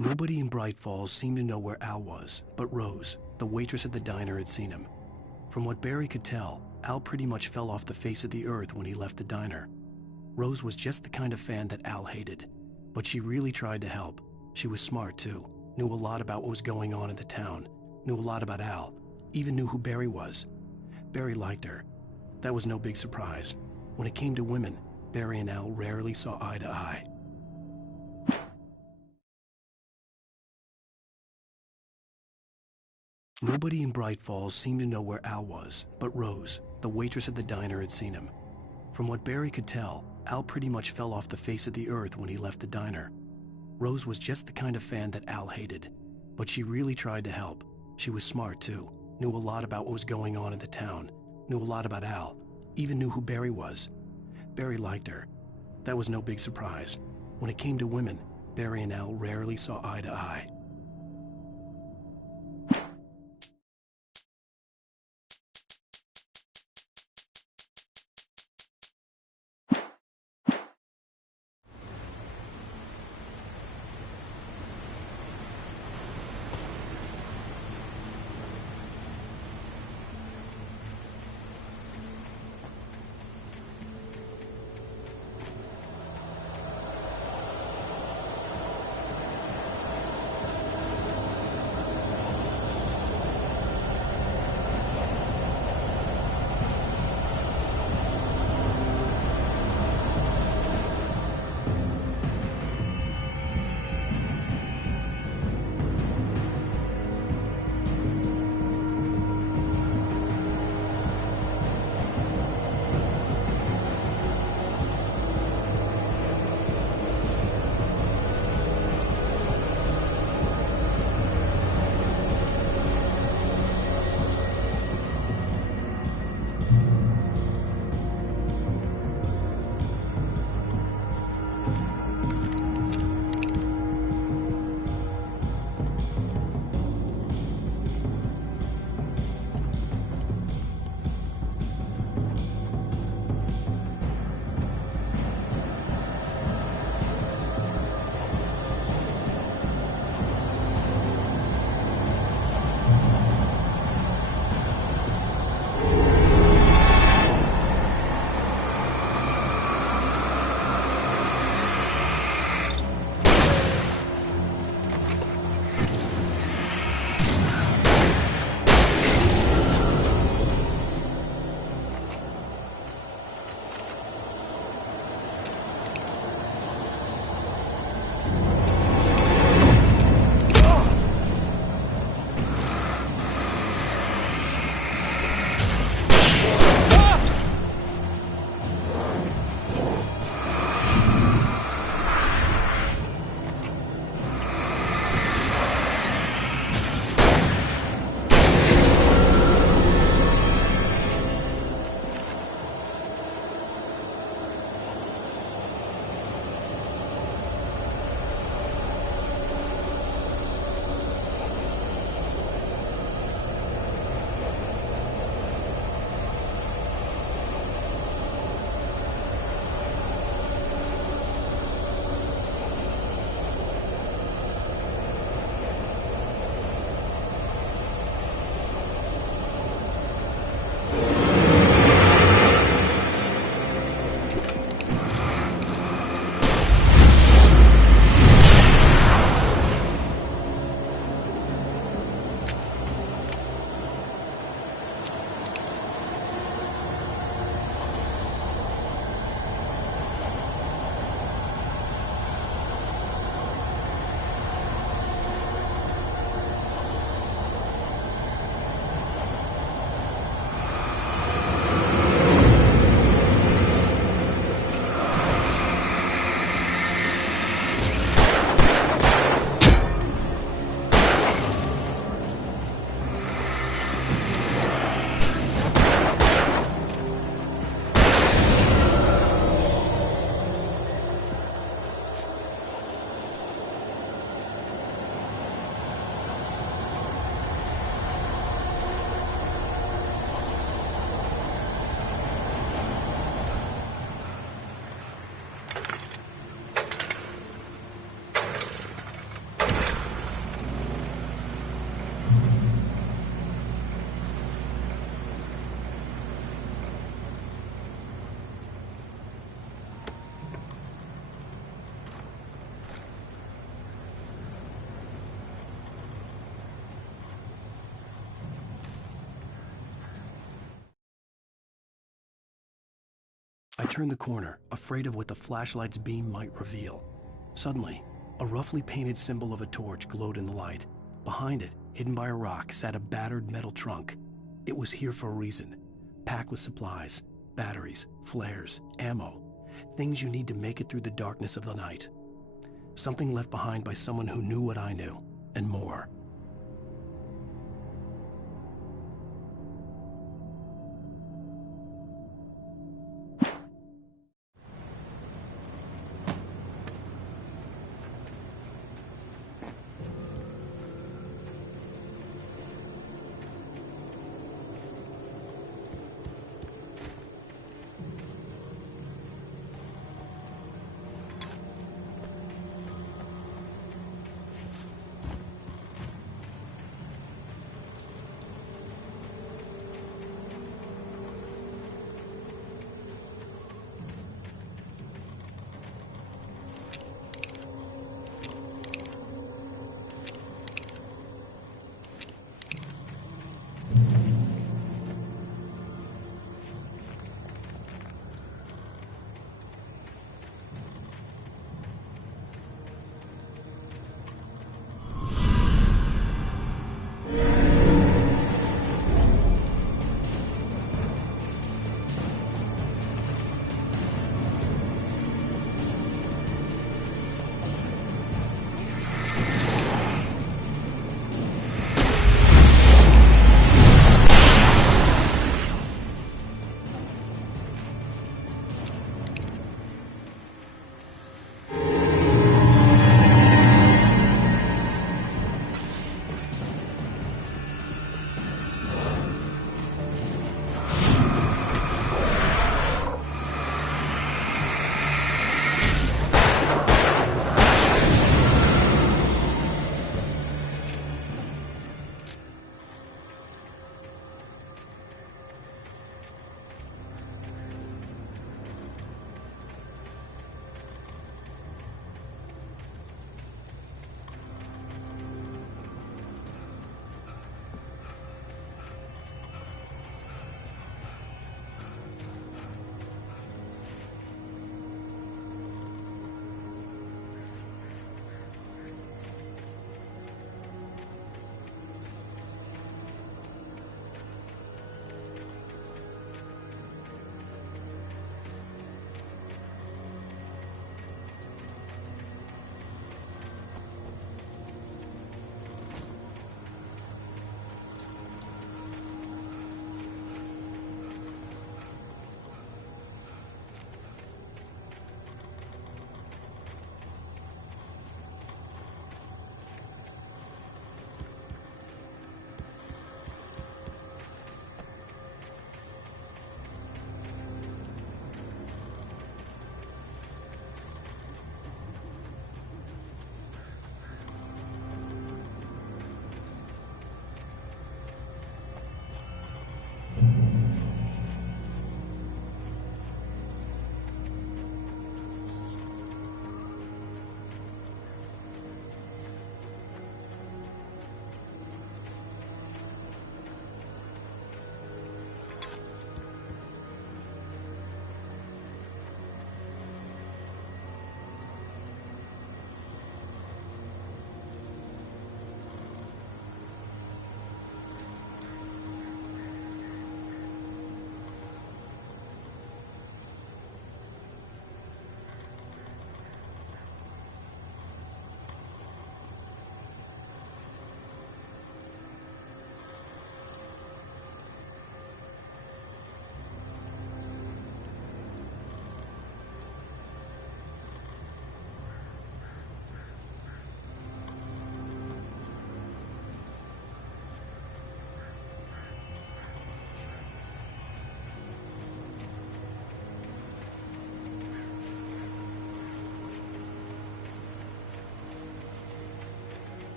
Nobody in Bright Falls seemed to know where Al was, but Rose, the waitress at the diner, had seen him. From what Barry could tell, Al pretty much fell off the face of the earth when he left the diner. Rose was just the kind of fan that Al hated, but she really tried to help. She was smart too, knew a lot about what was going on in the town, knew a lot about Al, even knew who Barry was. Barry liked her. That was no big surprise. When it came to women, Barry and Al rarely saw eye to eye. Nobody in Bright Falls seemed to know where Al was, but Rose, the waitress at the diner, had seen him. From what Barry could tell, Al pretty much fell off the face of the earth when he left the diner. Rose was just the kind of fan that Al hated, but she really tried to help. She was smart too, knew a lot about what was going on in the town, knew a lot about Al, even knew who Barry was. Barry liked her. That was no big surprise. When it came to women, Barry and Al rarely saw eye to eye. I turned the corner, afraid of what the flashlight's beam might reveal. Suddenly, a roughly painted symbol of a torch glowed in the light. Behind it, hidden by a rock, sat a battered metal trunk. It was here for a reason, packed with supplies, batteries, flares, ammo, things you need to make it through the darkness of the night. Something left behind by someone who knew what I knew, and more.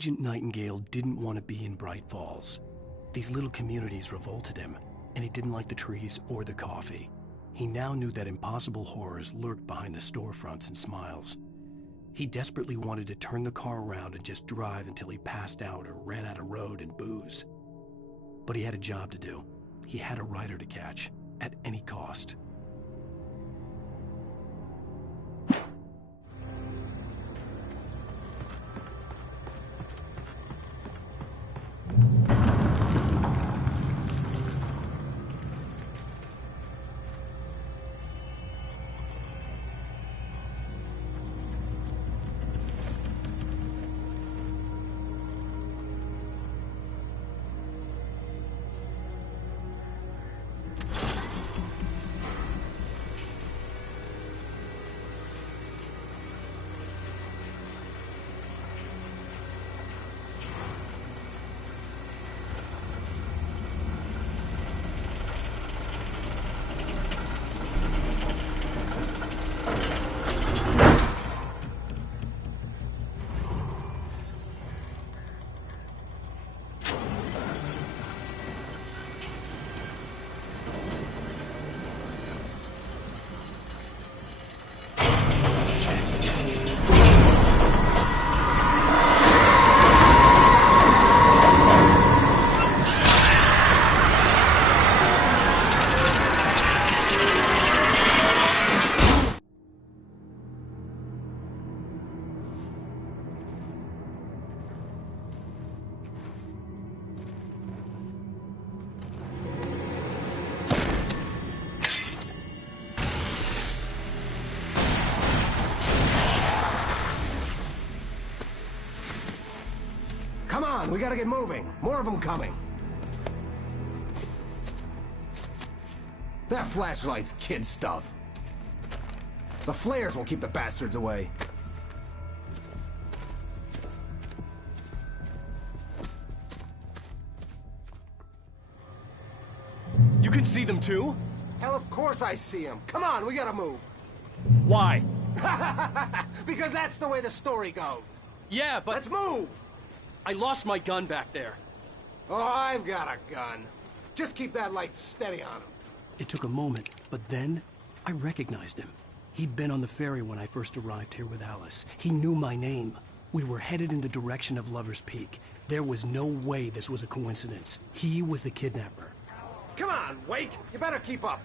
Agent Nightingale didn't want to be in Bright Falls. These little communities revolted him, and he didn't like the trees or the coffee. He now knew that impossible horrors lurked behind the storefronts and smiles. He desperately wanted to turn the car around and just drive until he passed out or ran out of road and booze. But he had a job to do. He had a rider to catch, at any cost. Come on, we gotta get moving. More of them coming. That flashlight's kid stuff. The flares will keep the bastards away. You can see them too? Hell, of course I see them. Come on, we gotta move. Why? Because that's the way the story goes. Yeah, but... Let's move! I lost my gun back there. Oh, I've got a gun. Just keep that light steady on him. It took a moment, but then I recognized him. He'd been on the ferry when I first arrived here with Alice. He knew my name. We were headed in the direction of Lover's Peak. There was no way this was a coincidence. He was the kidnapper. Come on, Wake! You better keep up.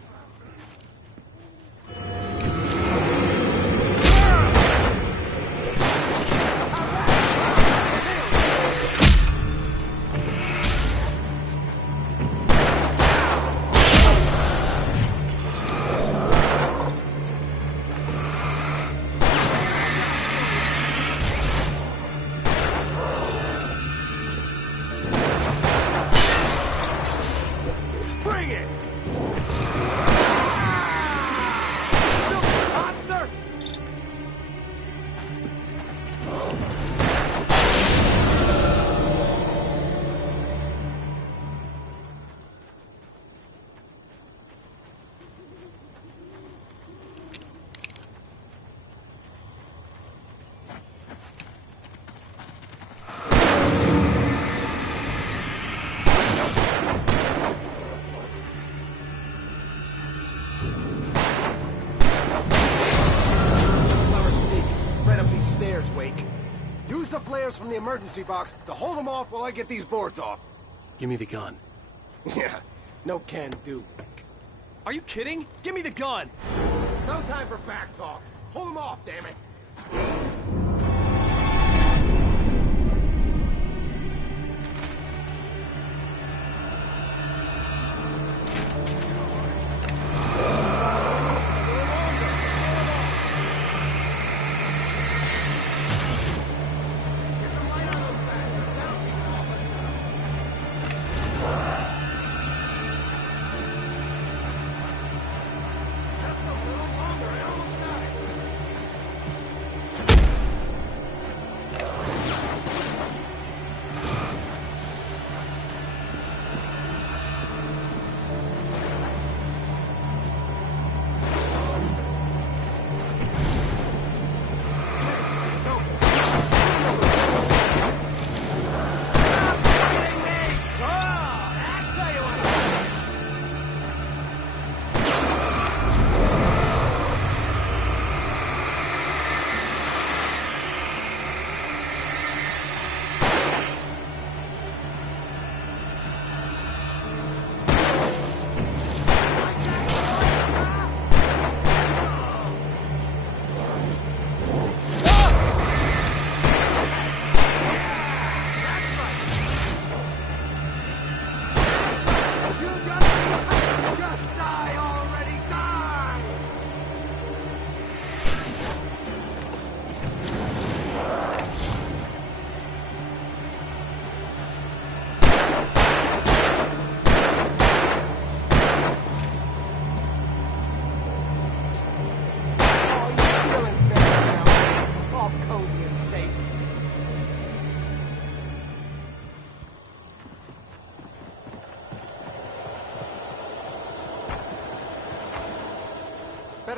Bring it! Monster! Stairs, Wake. Use the flares from the emergency box to hold them off while I get these boards off. Give me the gun. Yeah, no can do. Are you kidding? Give me the gun! No time for back talk. Hold them off, damn it.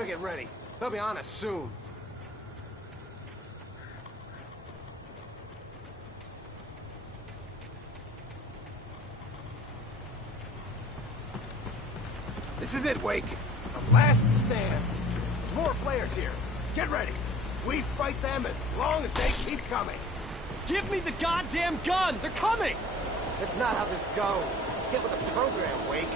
get ready. They'll be on us soon. This is it, Wake. The last stand. There's more players here. Get ready. We fight them as long as they keep coming. Give me the goddamn gun! They're coming! That's not how this goes. Get with the program, Wake.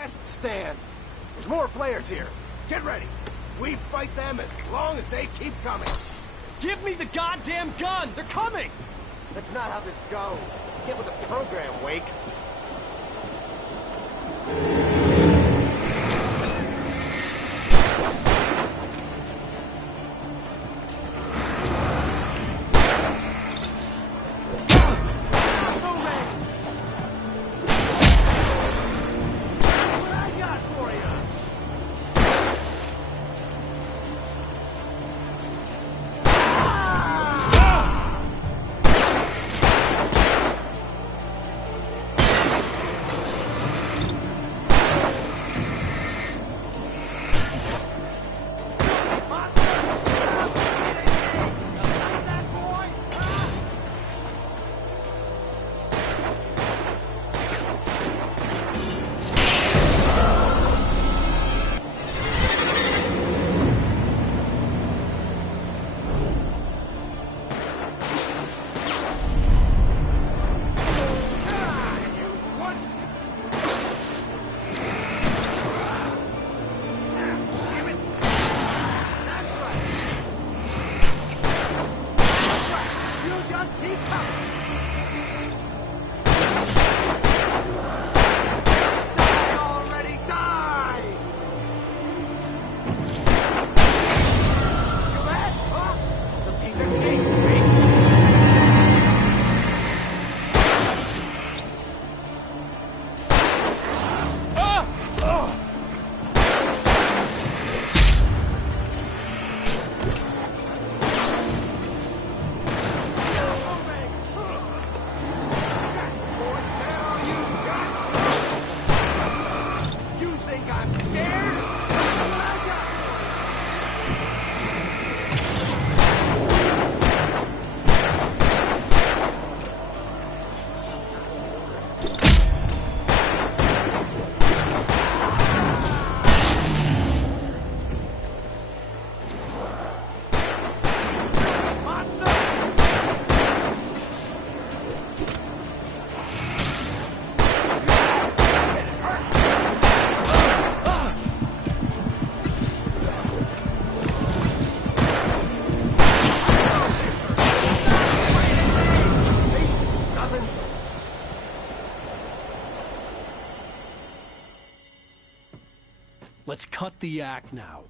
Last stand. There's more players here. Get ready. We fight them as long as they keep coming. Give me the goddamn gun! They're coming! That's not how this goes. Get with the program, Wake. cut the act now.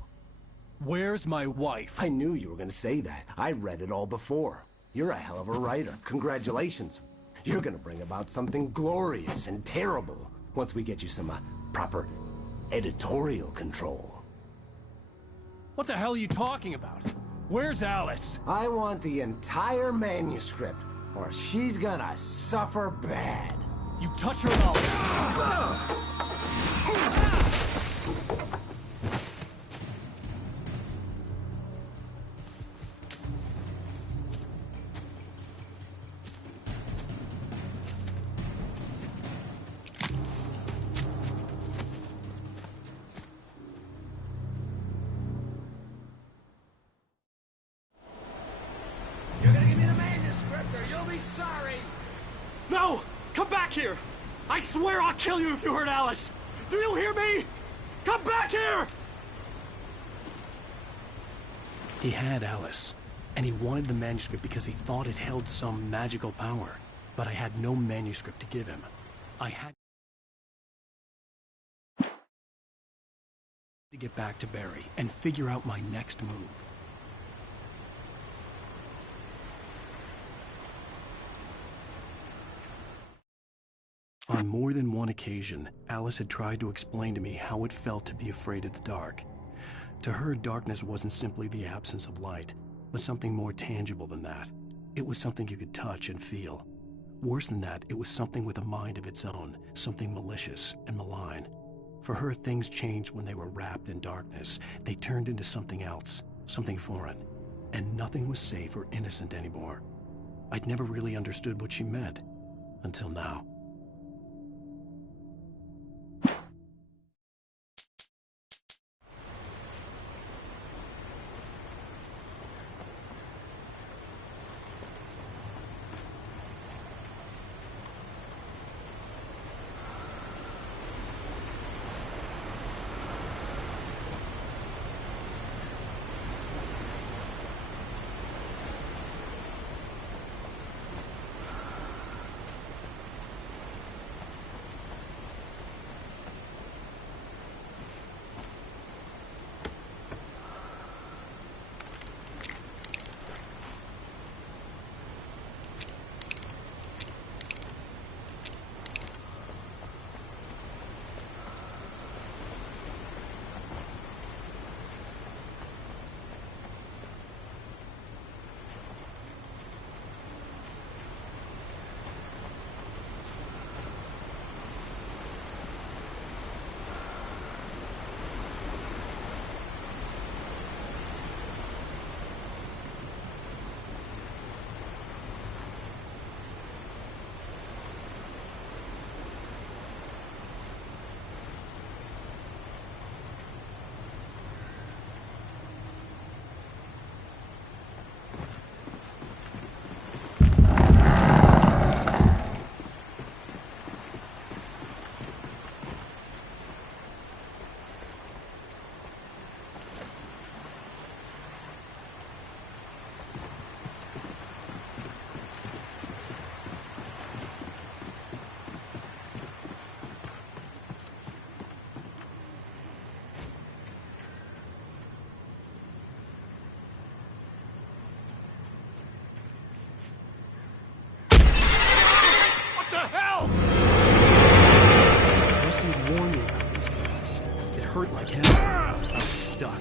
Where's my wife? I knew you were gonna say that. I read it all before. You're a hell of a writer. Congratulations. You're gonna bring about something glorious and terrible once we get you some proper editorial control. What the hell are you talking about? Where's Alice? I want the entire manuscript, or she's gonna suffer bad. You touch her and You're gonna give me the manuscript or you'll be sorry! No! Come back here! I swear I'll kill you if you hurt Alice! Do you hear me? Come back here! He had Alice, and he wanted the manuscript because he thought it held some magical power. But I had no manuscript to give him. I had to get back to Barry and figure out my next move. On more than one occasion, Alice had tried to explain to me how it felt to be afraid of the dark. To her, darkness wasn't simply the absence of light, but something more tangible than that. It was something you could touch and feel. Worse than that, it was something with a mind of its own, something malicious and malign. For her, things changed when they were wrapped in darkness. They turned into something else, something foreign, and nothing was safe or innocent anymore. I'd never really understood what she meant, until now. Hurt like hell. I was stuck.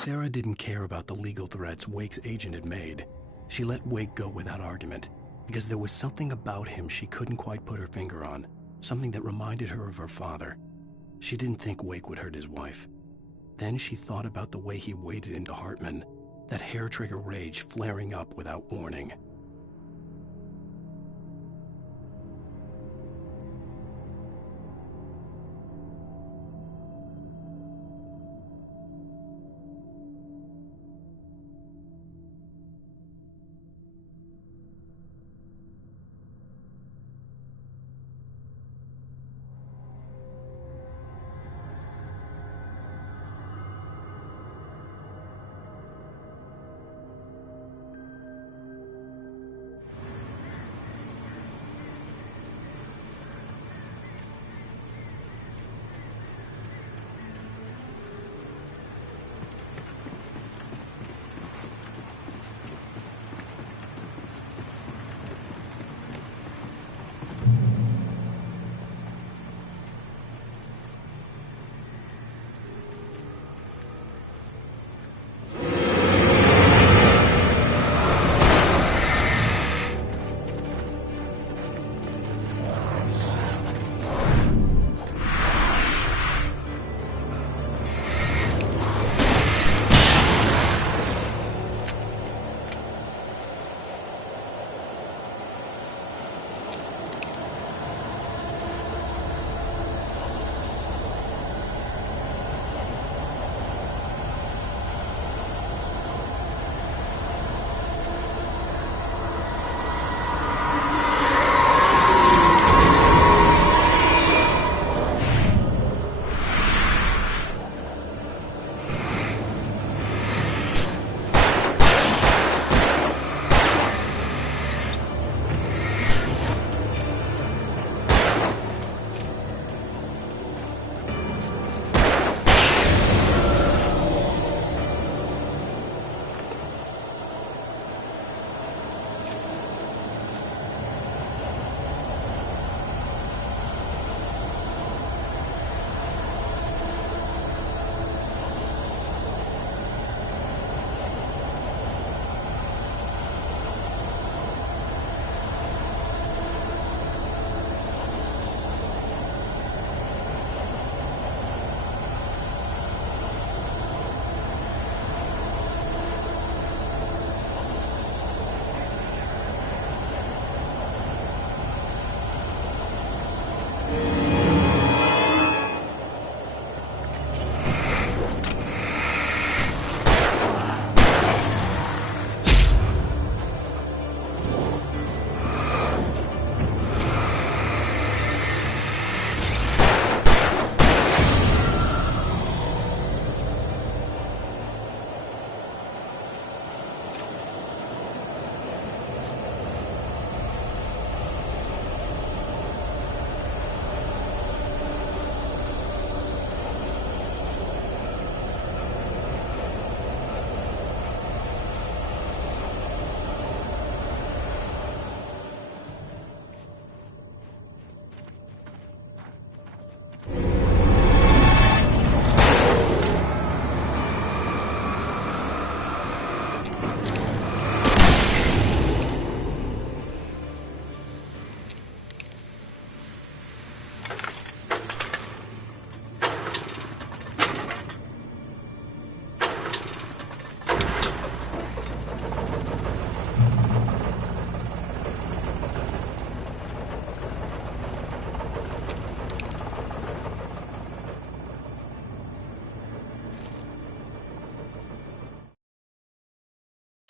Sarah didn't care about the legal threats Wake's agent had made. She let Wake go without argument, because there was something about him she couldn't quite put her finger on, something that reminded her of her father. She didn't think Wake would hurt his wife. Then she thought about the way he waded into Hartman, that hair-trigger rage flaring up without warning.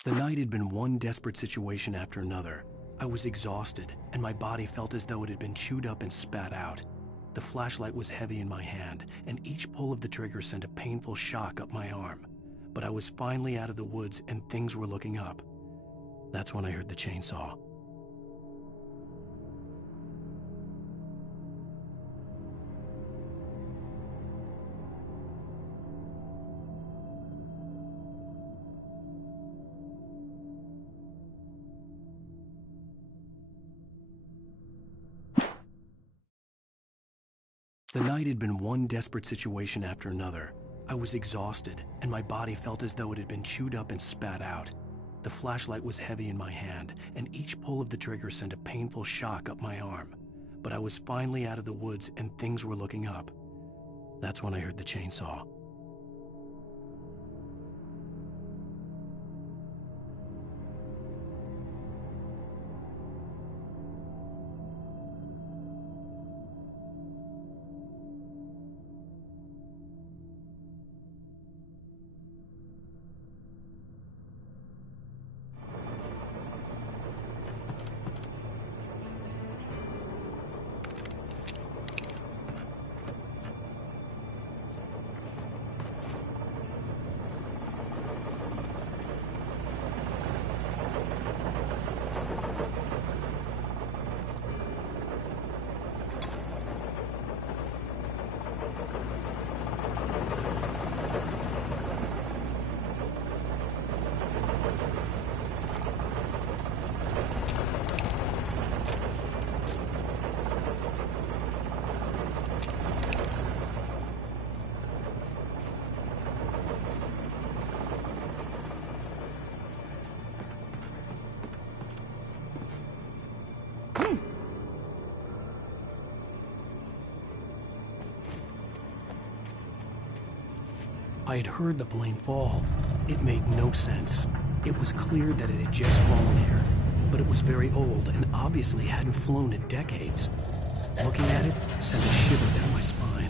The night had been one desperate situation after another. I was exhausted, and my body felt as though it had been chewed up and spat out. The flashlight was heavy in my hand, and each pull of the trigger sent a painful shock up my arm. But I was finally out of the woods, and things were looking up. That's when I heard the chainsaw. The night had been one desperate situation after another. I was exhausted, and my body felt as though it had been chewed up and spat out. The flashlight was heavy in my hand, and each pull of the trigger sent a painful shock up my arm. But I was finally out of the woods, and things were looking up. That's when I heard the chainsaw. I had heard the plane fall. It made no sense. It was clear that it had just fallen here, but it was very old and obviously hadn't flown in decades. Looking at it sent a shiver down my spine.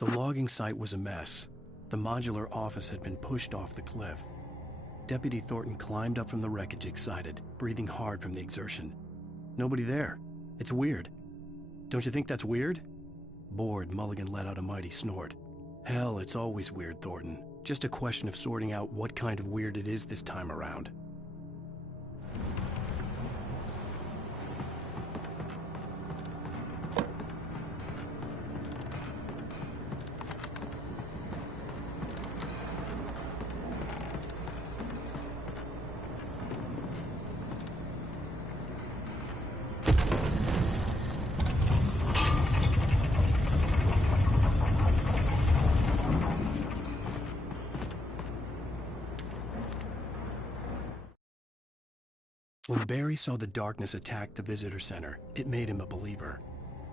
The logging site was a mess. The modular office had been pushed off the cliff. Deputy Thornton climbed up from the wreckage excited, breathing hard from the exertion. Nobody there. It's weird. Don't you think that's weird? Bored, Mulligan let out a mighty snort. Hell, it's always weird, Thornton. Just a question of sorting out what kind of weird it is this time around. When Barry saw the darkness attack the visitor center, it made him a believer.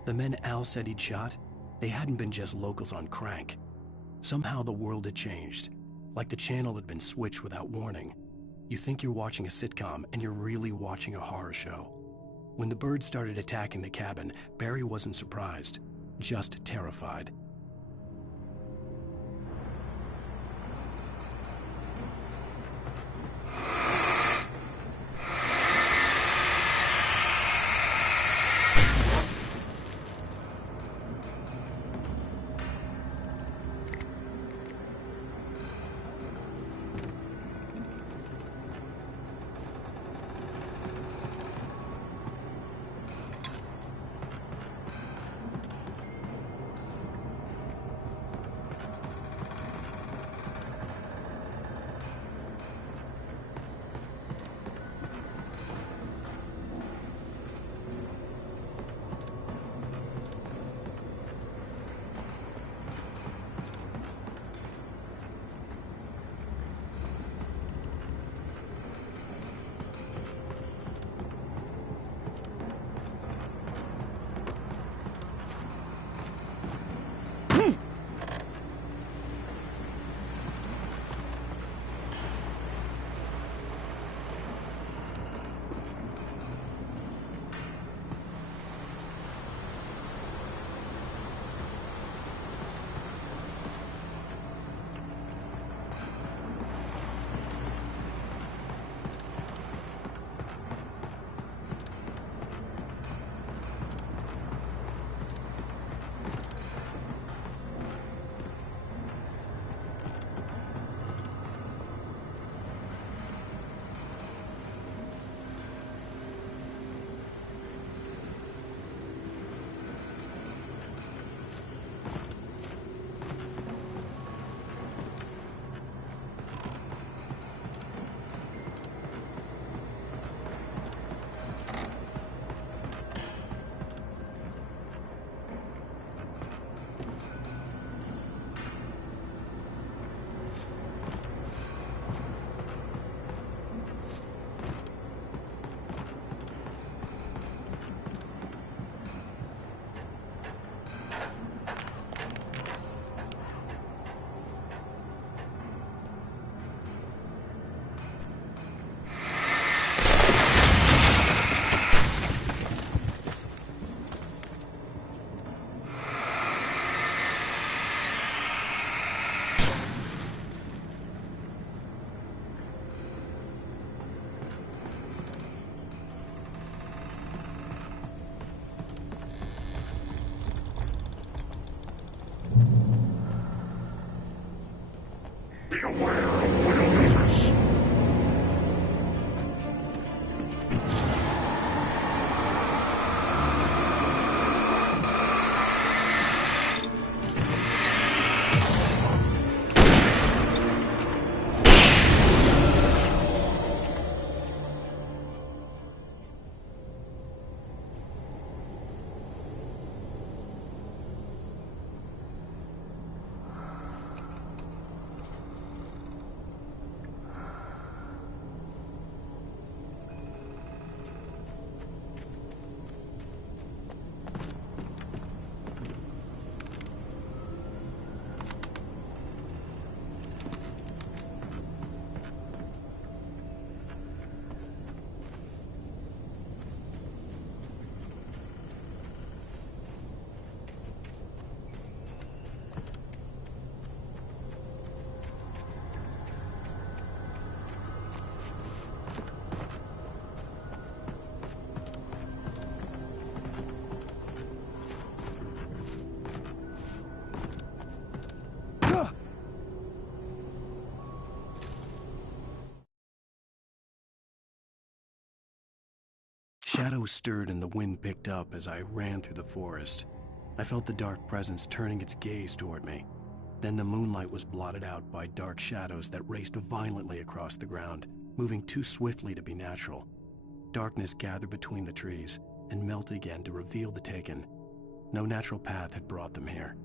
The men Al said he'd shot, they hadn't been just locals on crank. Somehow the world had changed, like the channel had been switched without warning. You think you're watching a sitcom, and you're really watching a horror show. When the birds started attacking the cabin, Barry wasn't surprised, just terrified. Shadows stirred and the wind picked up as I ran through the forest. I felt the dark presence turning its gaze toward me. Then the moonlight was blotted out by dark shadows that raced violently across the ground, moving too swiftly to be natural. Darkness gathered between the trees and melted again to reveal the Taken. No natural path had brought them here.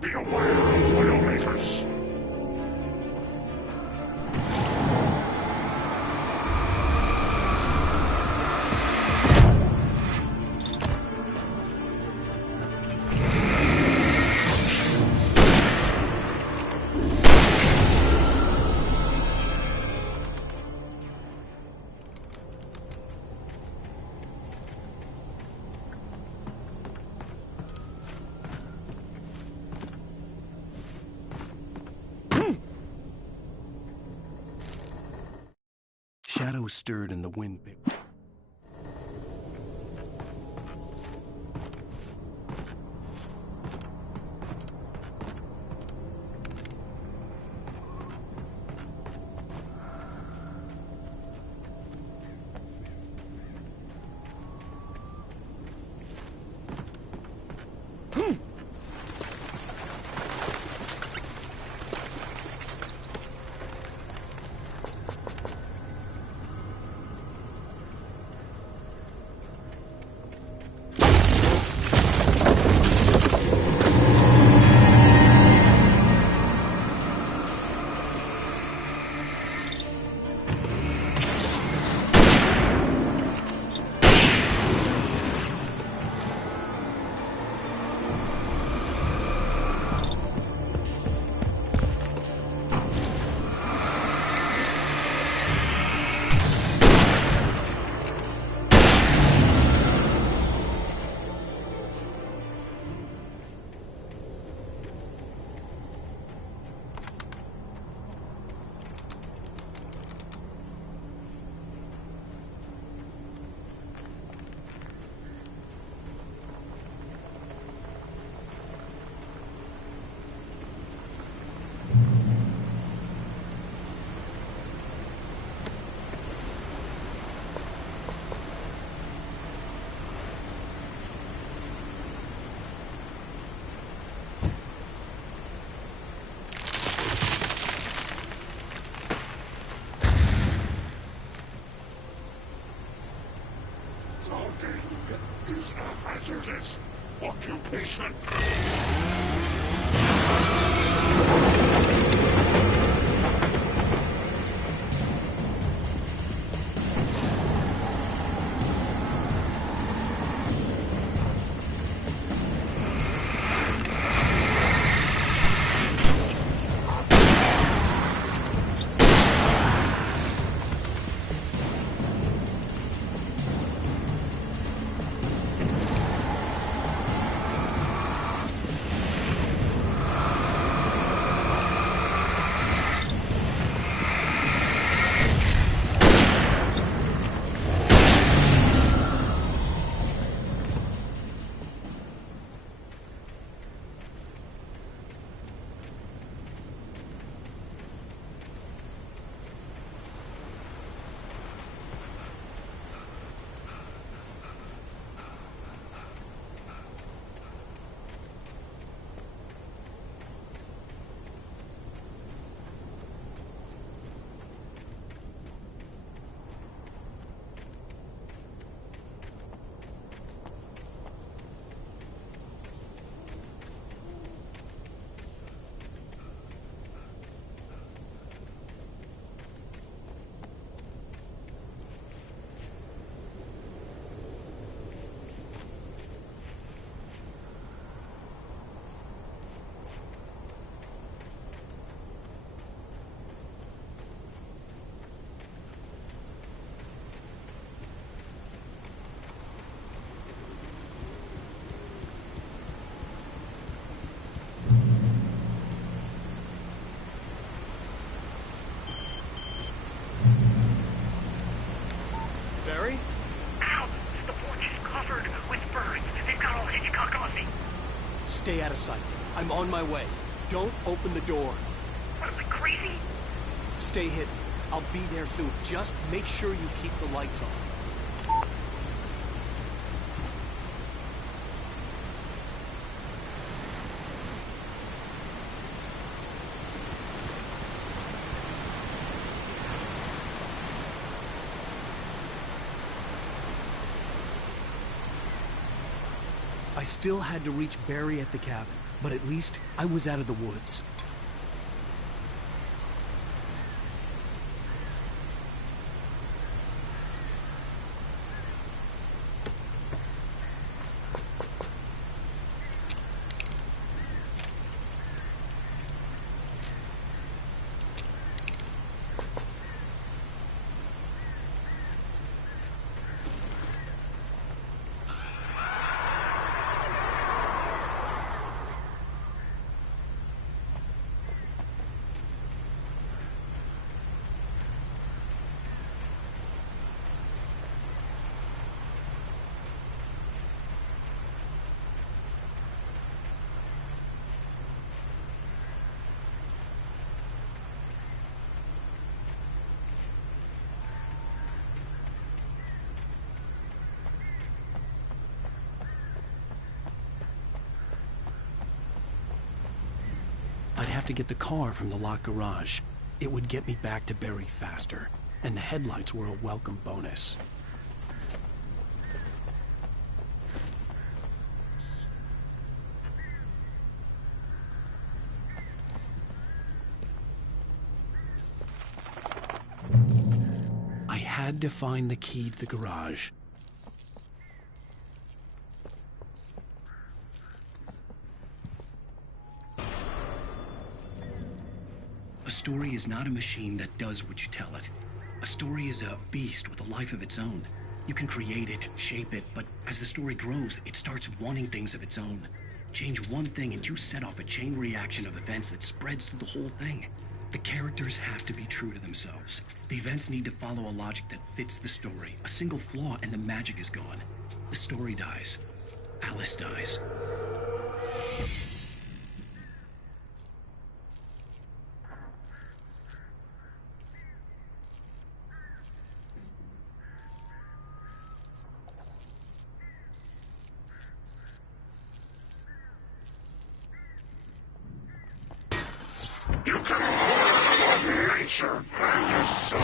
Beware of oil-makers! Shadows stirred and the wind picked. Is a hazardous occupation. I'm on my way. Don't open the door. What, am I crazy? Stay hidden. I'll be there soon. Just make sure you keep the lights on. I still had to reach Barry at the cabin, but at least I was out of the woods. I'd have to get the car from the locked garage. It would get me back to Barry faster, and the headlights were a welcome bonus. I had to find the key to the garage. A story is not a machine that does what you tell it. A story is a beast with a life of its own. You can create it, shape it, but as the story grows, it starts wanting things of its own. Change one thing and you set off a chain reaction of events that spreads through the whole thing. The characters have to be true to themselves. The events need to follow a logic that fits the story. A single flaw and the magic is gone. The story dies. Alice dies. You can hold nature and your soul.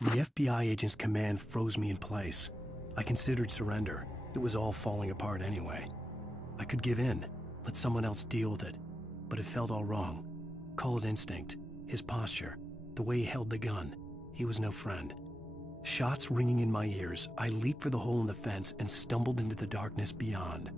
The FBI agent's command froze me in place. I considered surrender. It was all falling apart anyway. I could give in, let someone else deal with it. But it felt all wrong. Call it instinct, his posture, the way he held the gun. He was no friend. Shots ringing in my ears, I leaped for the hole in the fence and stumbled into the darkness beyond.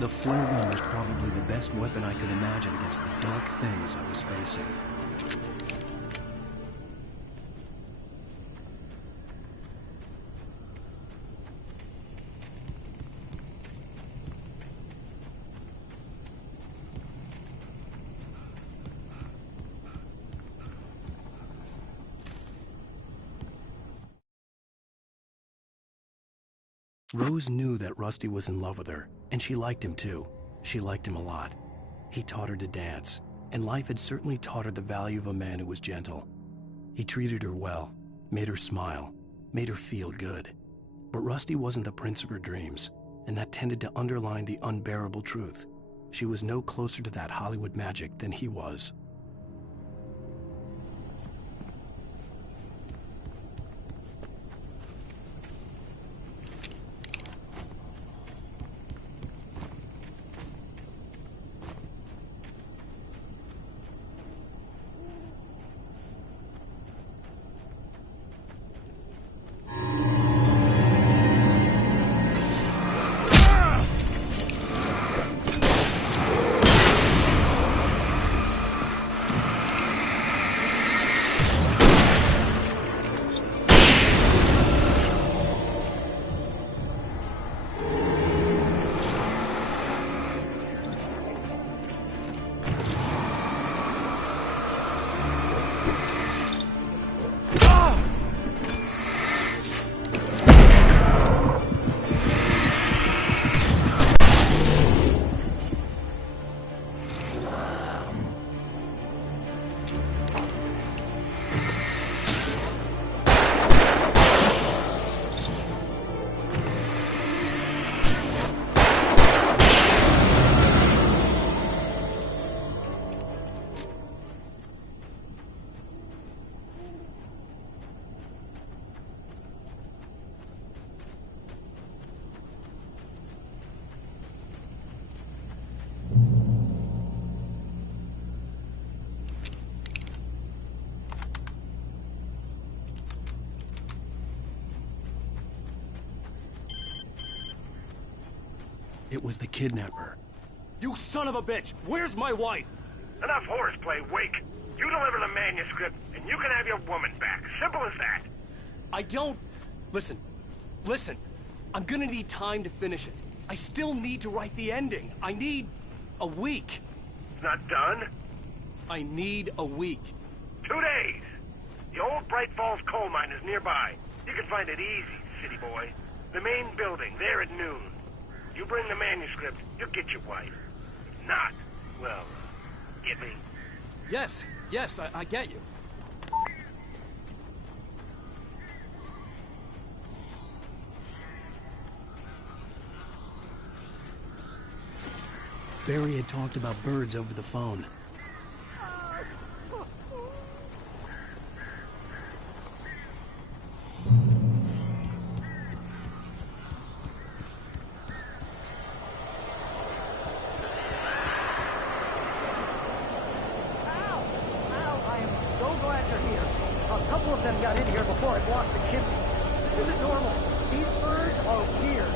The flare gun was probably the best weapon I could imagine against the dark things I was facing. Rose knew that Rusty was in love with her, and she liked him too. She liked him a lot. He taught her to dance, and life had certainly taught her the value of a man who was gentle. He treated her well, made her smile, made her feel good. But Rusty wasn't the prince of her dreams, and that tended to underline the unbearable truth. She was no closer to that Hollywood magic than he was. It was the kidnapper. You son of a bitch! Where's my wife? Enough horseplay, Wake. You deliver the manuscript, and you can have your woman back. Simple as that. I don't... Listen. I'm gonna need time to finish it. I still need to write the ending. I need a week. Not done? I need a week. 2 days. The old Bright Falls coal mine is nearby. You can find it easy, city boy. The main building, there at noon. You bring the manuscript, you'll get your wife. If not, well, get me. Yes, I get you. Barry had talked about birds over the phone. Got in here before I blocked the chimney. This isn't normal. These birds are weird.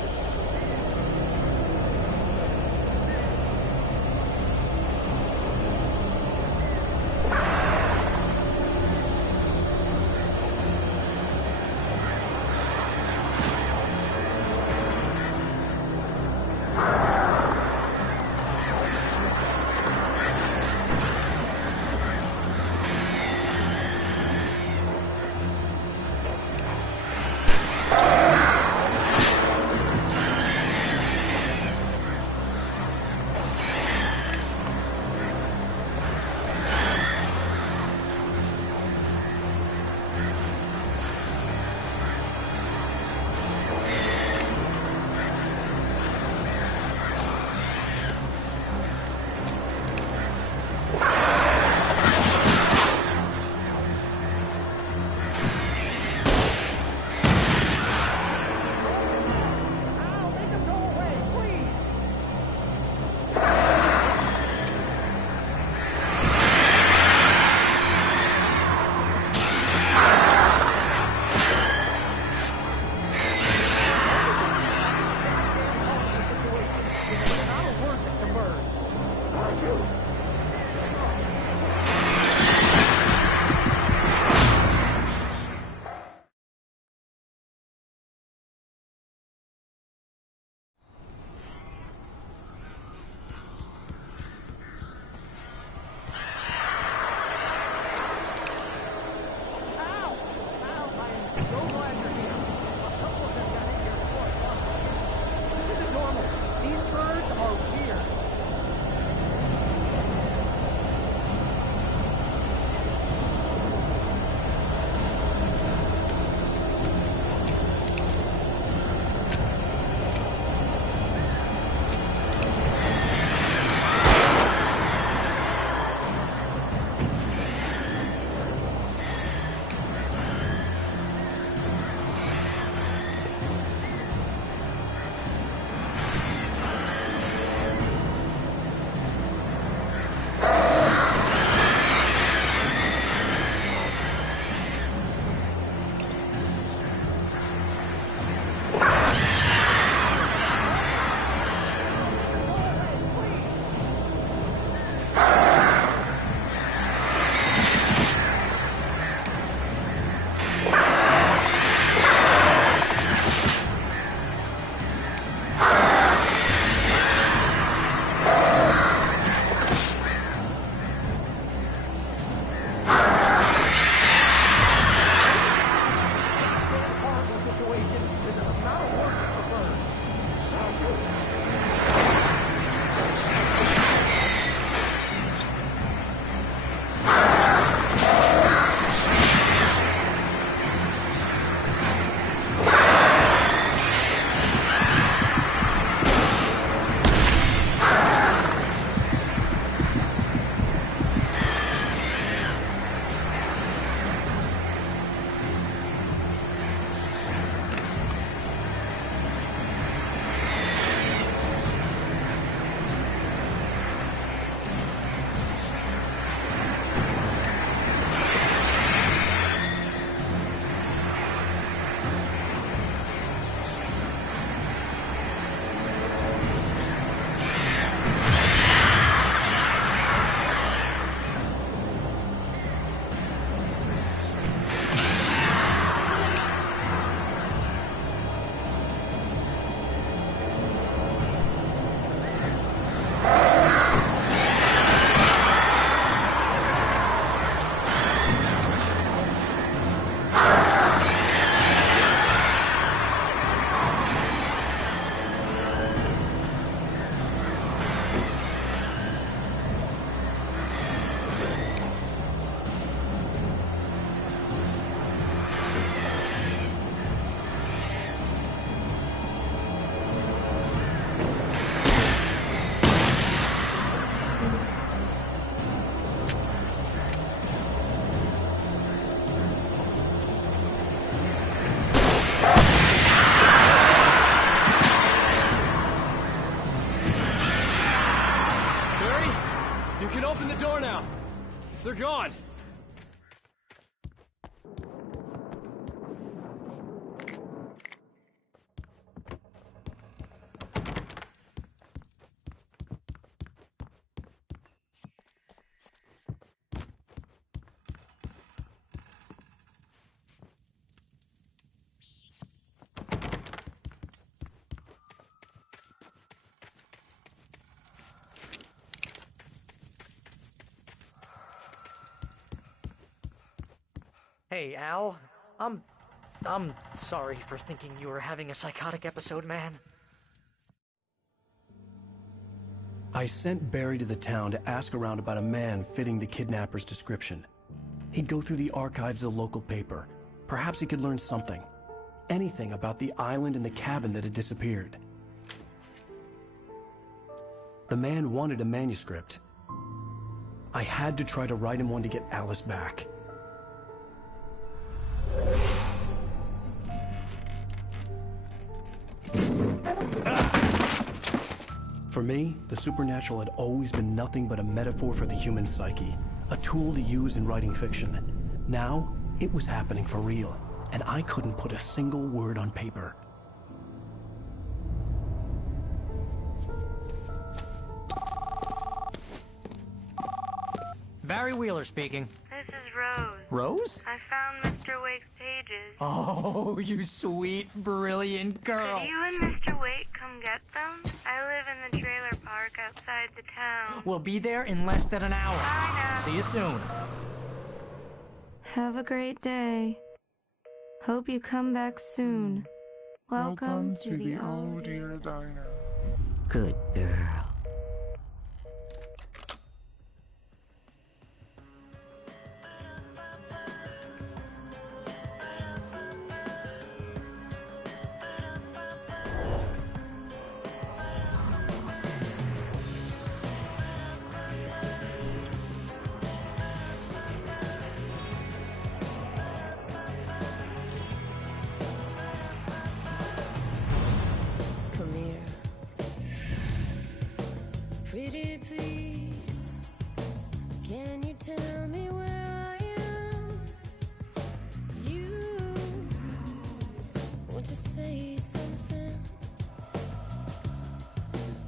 Oh, here. You can open the door now. They're gone. Hey, Al. I'm sorry for thinking you were having a psychotic episode, man. I sent Barry to the town to ask around about a man fitting the kidnapper's description. He'd go through the archives of the local paper. Perhaps he could learn something. Anything about the island and the cabin that had disappeared. The man wanted a manuscript. I had to try to write him one to get Alice back. For me, the supernatural had always been nothing but a metaphor for the human psyche, a tool to use in writing fiction. Now, it was happening for real, and I couldn't put a single word on paper. Barry Wheeler speaking. This is Rose. Rose? I found Mr. Wake's pages. Oh, you sweet, brilliant girl. Could you and Mr. Wake come get them? I live in the trailer park outside the town. We'll be there in less than an hour. Bye now. See you soon. Have a great day. Hope you come back soon. Welcome to the Oh Dear Diner. Good girl. Come here. Pretty please, can you tell me where I am? You, won't you say something?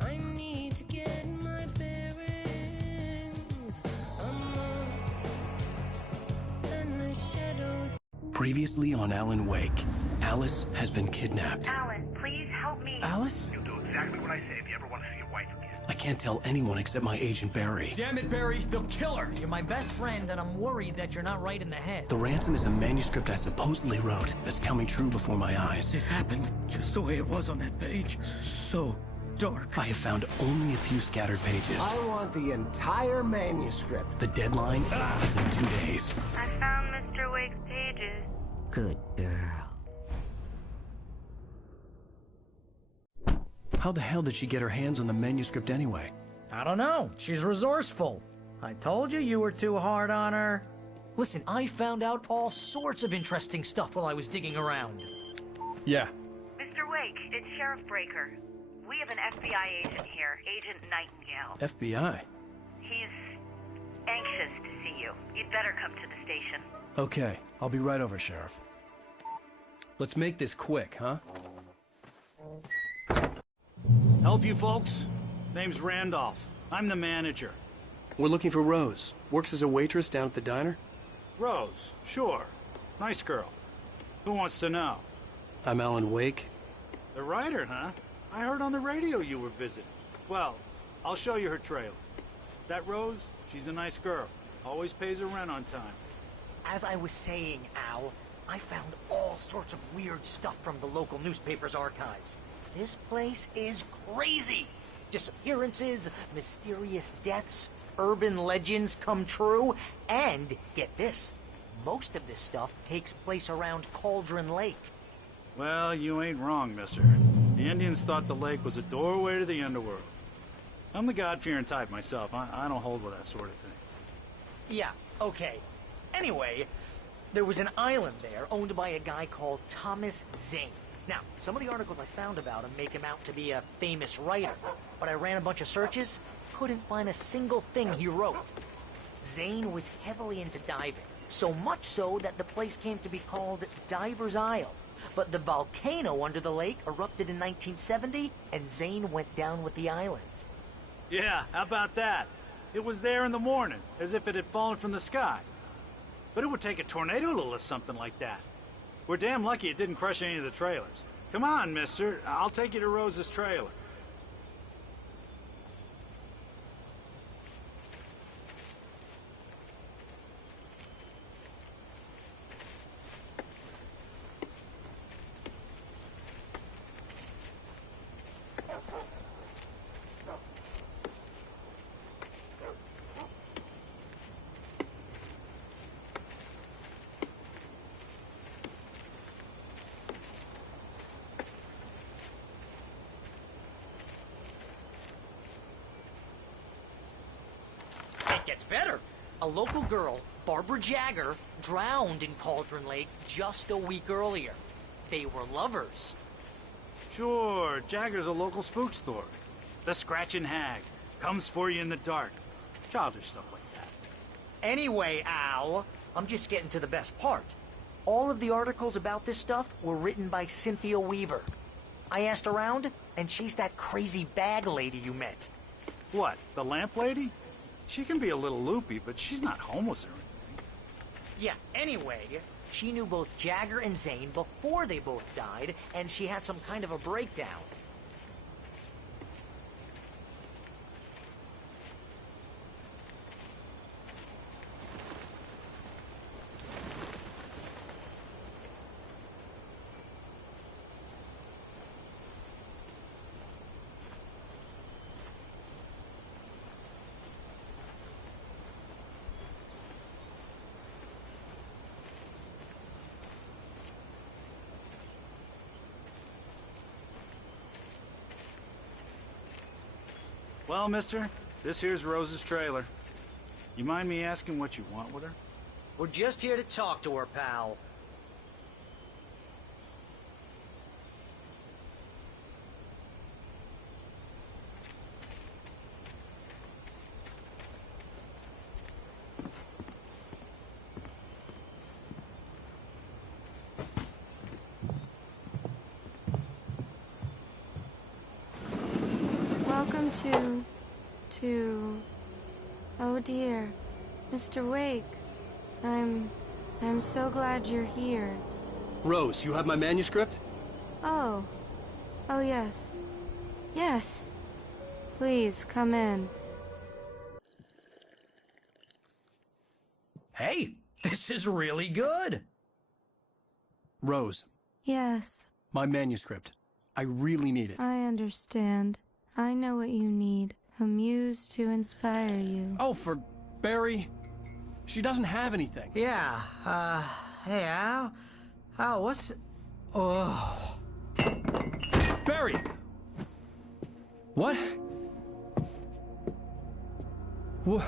I need to get my bearings amongst and the shadows. Previously on Alan Wake, Alice has been kidnapped. Alan, please help me. Alice? You'll do exactly what I say if you ever want to see your wife again. I can't tell anyone except my agent Barry. Damn it, Barry, they'll kill her! You're my best friend, and I'm worried that you're not right in the head. The ransom is a manuscript I supposedly wrote that's coming true before my eyes. It happened just the way it was on that page. So dark. I have found only a few scattered pages. I want the entire manuscript. The deadline is in 2 days. I found Mr. Wake's pages. Good girl. How the hell did she get her hands on the manuscript anyway? I don't know. She's resourceful. I told you you were too hard on her. Listen, I found out all sorts of interesting stuff while I was digging around. Yeah. Mr. Wake, it's Sheriff Breaker. We have an FBI agent here, Agent Nightingale. FBI? He's anxious to see you. You'd better come to the station. Okay, I'll be right over, Sheriff. Let's make this quick, huh? Help you folks? Name's Randolph. I'm the manager. We're looking for Rose. Works as a waitress down at the diner. Rose, sure. Nice girl. Who wants to know? I'm Alan Wake. The writer, huh? I heard on the radio you were visiting. Well, I'll show you her trailer. That Rose, she's a nice girl. Always pays her rent on time. As I was saying, Al, I found all sorts of weird stuff from the local newspaper's archives. This place is crazy. Disappearances, mysterious deaths, urban legends come true, and get this, most of this stuff takes place around Cauldron Lake. Well, you ain't wrong, mister. The Indians thought the lake was a doorway to the underworld. I'm the God-fearing type myself. I don't hold with that sort of thing. Yeah, okay. Anyway, there was an island there owned by a guy called Thomas Zane. Now, some of the articles I found about him make him out to be a famous writer, but I ran a bunch of searches, couldn't find a single thing he wrote. Zane was heavily into diving, so much so that the place came to be called Diver's Isle. But the volcano under the lake erupted in 1970, and Zane went down with the island. Yeah, how about that? It was there in the morning, as if it had fallen from the sky. But it would take a tornado to lift something like that. We're damn lucky it didn't crush any of the trailers. Come on, mister. I'll take you to Rose's trailer. Gets better. A local girl, Barbara Jagger, drowned in Cauldron Lake just a week earlier. They were lovers. Sure, Jagger's a local spook story. The Scratching Hag. Comes for you in the dark. Childish stuff like that. Anyway, Al, I'm just getting to the best part. All of the articles about this stuff were written by Cynthia Weaver. I asked around, and she's that crazy bag lady you met. What, the lamp lady? She can be a little loopy, but she's not homeless or anything. Yeah, anyway, she knew both Jagger and Zane before they both died, and she had some kind of a breakdown. Well, mister, this here's Rose's trailer. You mind me asking what you want with her? We're just here to talk to her, pal. Welcome to... Oh dear, Mr. Wake. I'm so glad you're here. Rose, you have my manuscript? Oh. Oh, yes. Yes. Please, come in. Hey, this is really good. Rose, Yes, my manuscript. I really need it. I understand. I know what you need. A muse to inspire you. Oh, for Barry? She doesn't have anything. Yeah, hey, Al? Al, what's... Oh... Barry! What? What?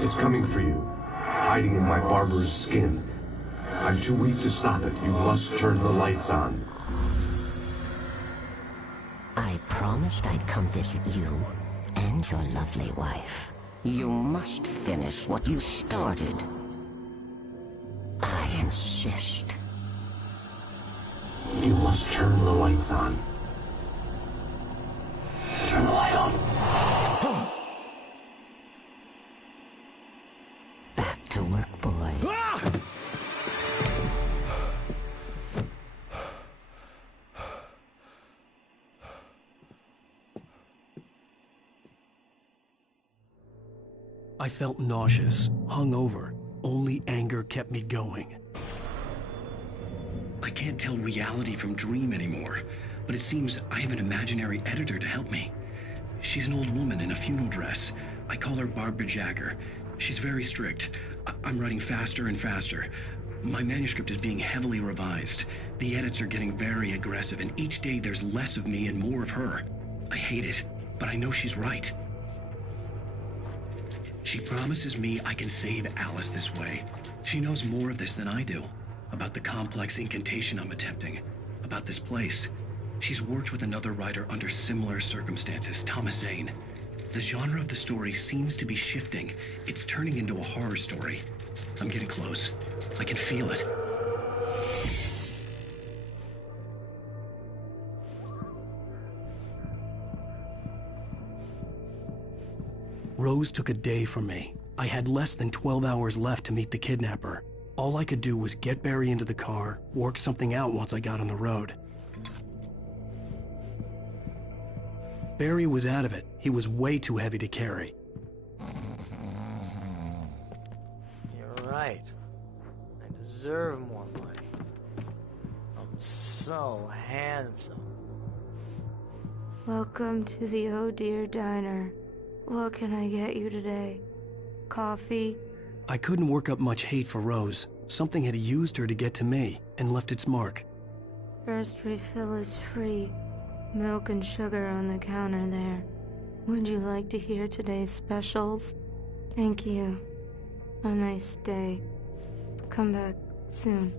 It's coming for you, hiding in my barber's skin. I'm too weak to stop it. You must turn the lights on. I promised I'd come visit you and your lovely wife. You must finish what you started. I insist. You must turn the lights on. Turn the light on. Back to work, boy. I felt nauseous, hungover. Only anger kept me going. I can't tell reality from dream anymore, but it seems I have an imaginary editor to help me. She's an old woman in a funeral dress. I call her Barbara Jagger. She's very strict. I'm writing faster and faster. My manuscript is being heavily revised. The edits are getting very aggressive, and each day there's less of me and more of her. I hate it, but I know she's right. She promises me I can save Alice this way. She knows more of this than I do. About the complex incantation I'm attempting. About this place. She's worked with another writer under similar circumstances, Thomas Zane. The genre of the story seems to be shifting. It's turning into a horror story. I'm getting close. I can feel it. Rose took a day from me. I had less than 12 hours left to meet the kidnapper. All I could do was get Barry into the car, work something out once I got on the road. Barry was out of it. He was way too heavy to carry. You're right. I deserve more money. I'm so handsome. Welcome to the Oh Dear Diner. What can I get you today? Coffee? I couldn't work up much hate for Rose. Something had used her to get to me and left its mark. First refill is free. Milk and sugar on the counter there. Would you like to hear today's specials? Thank you. A nice day. Come back soon.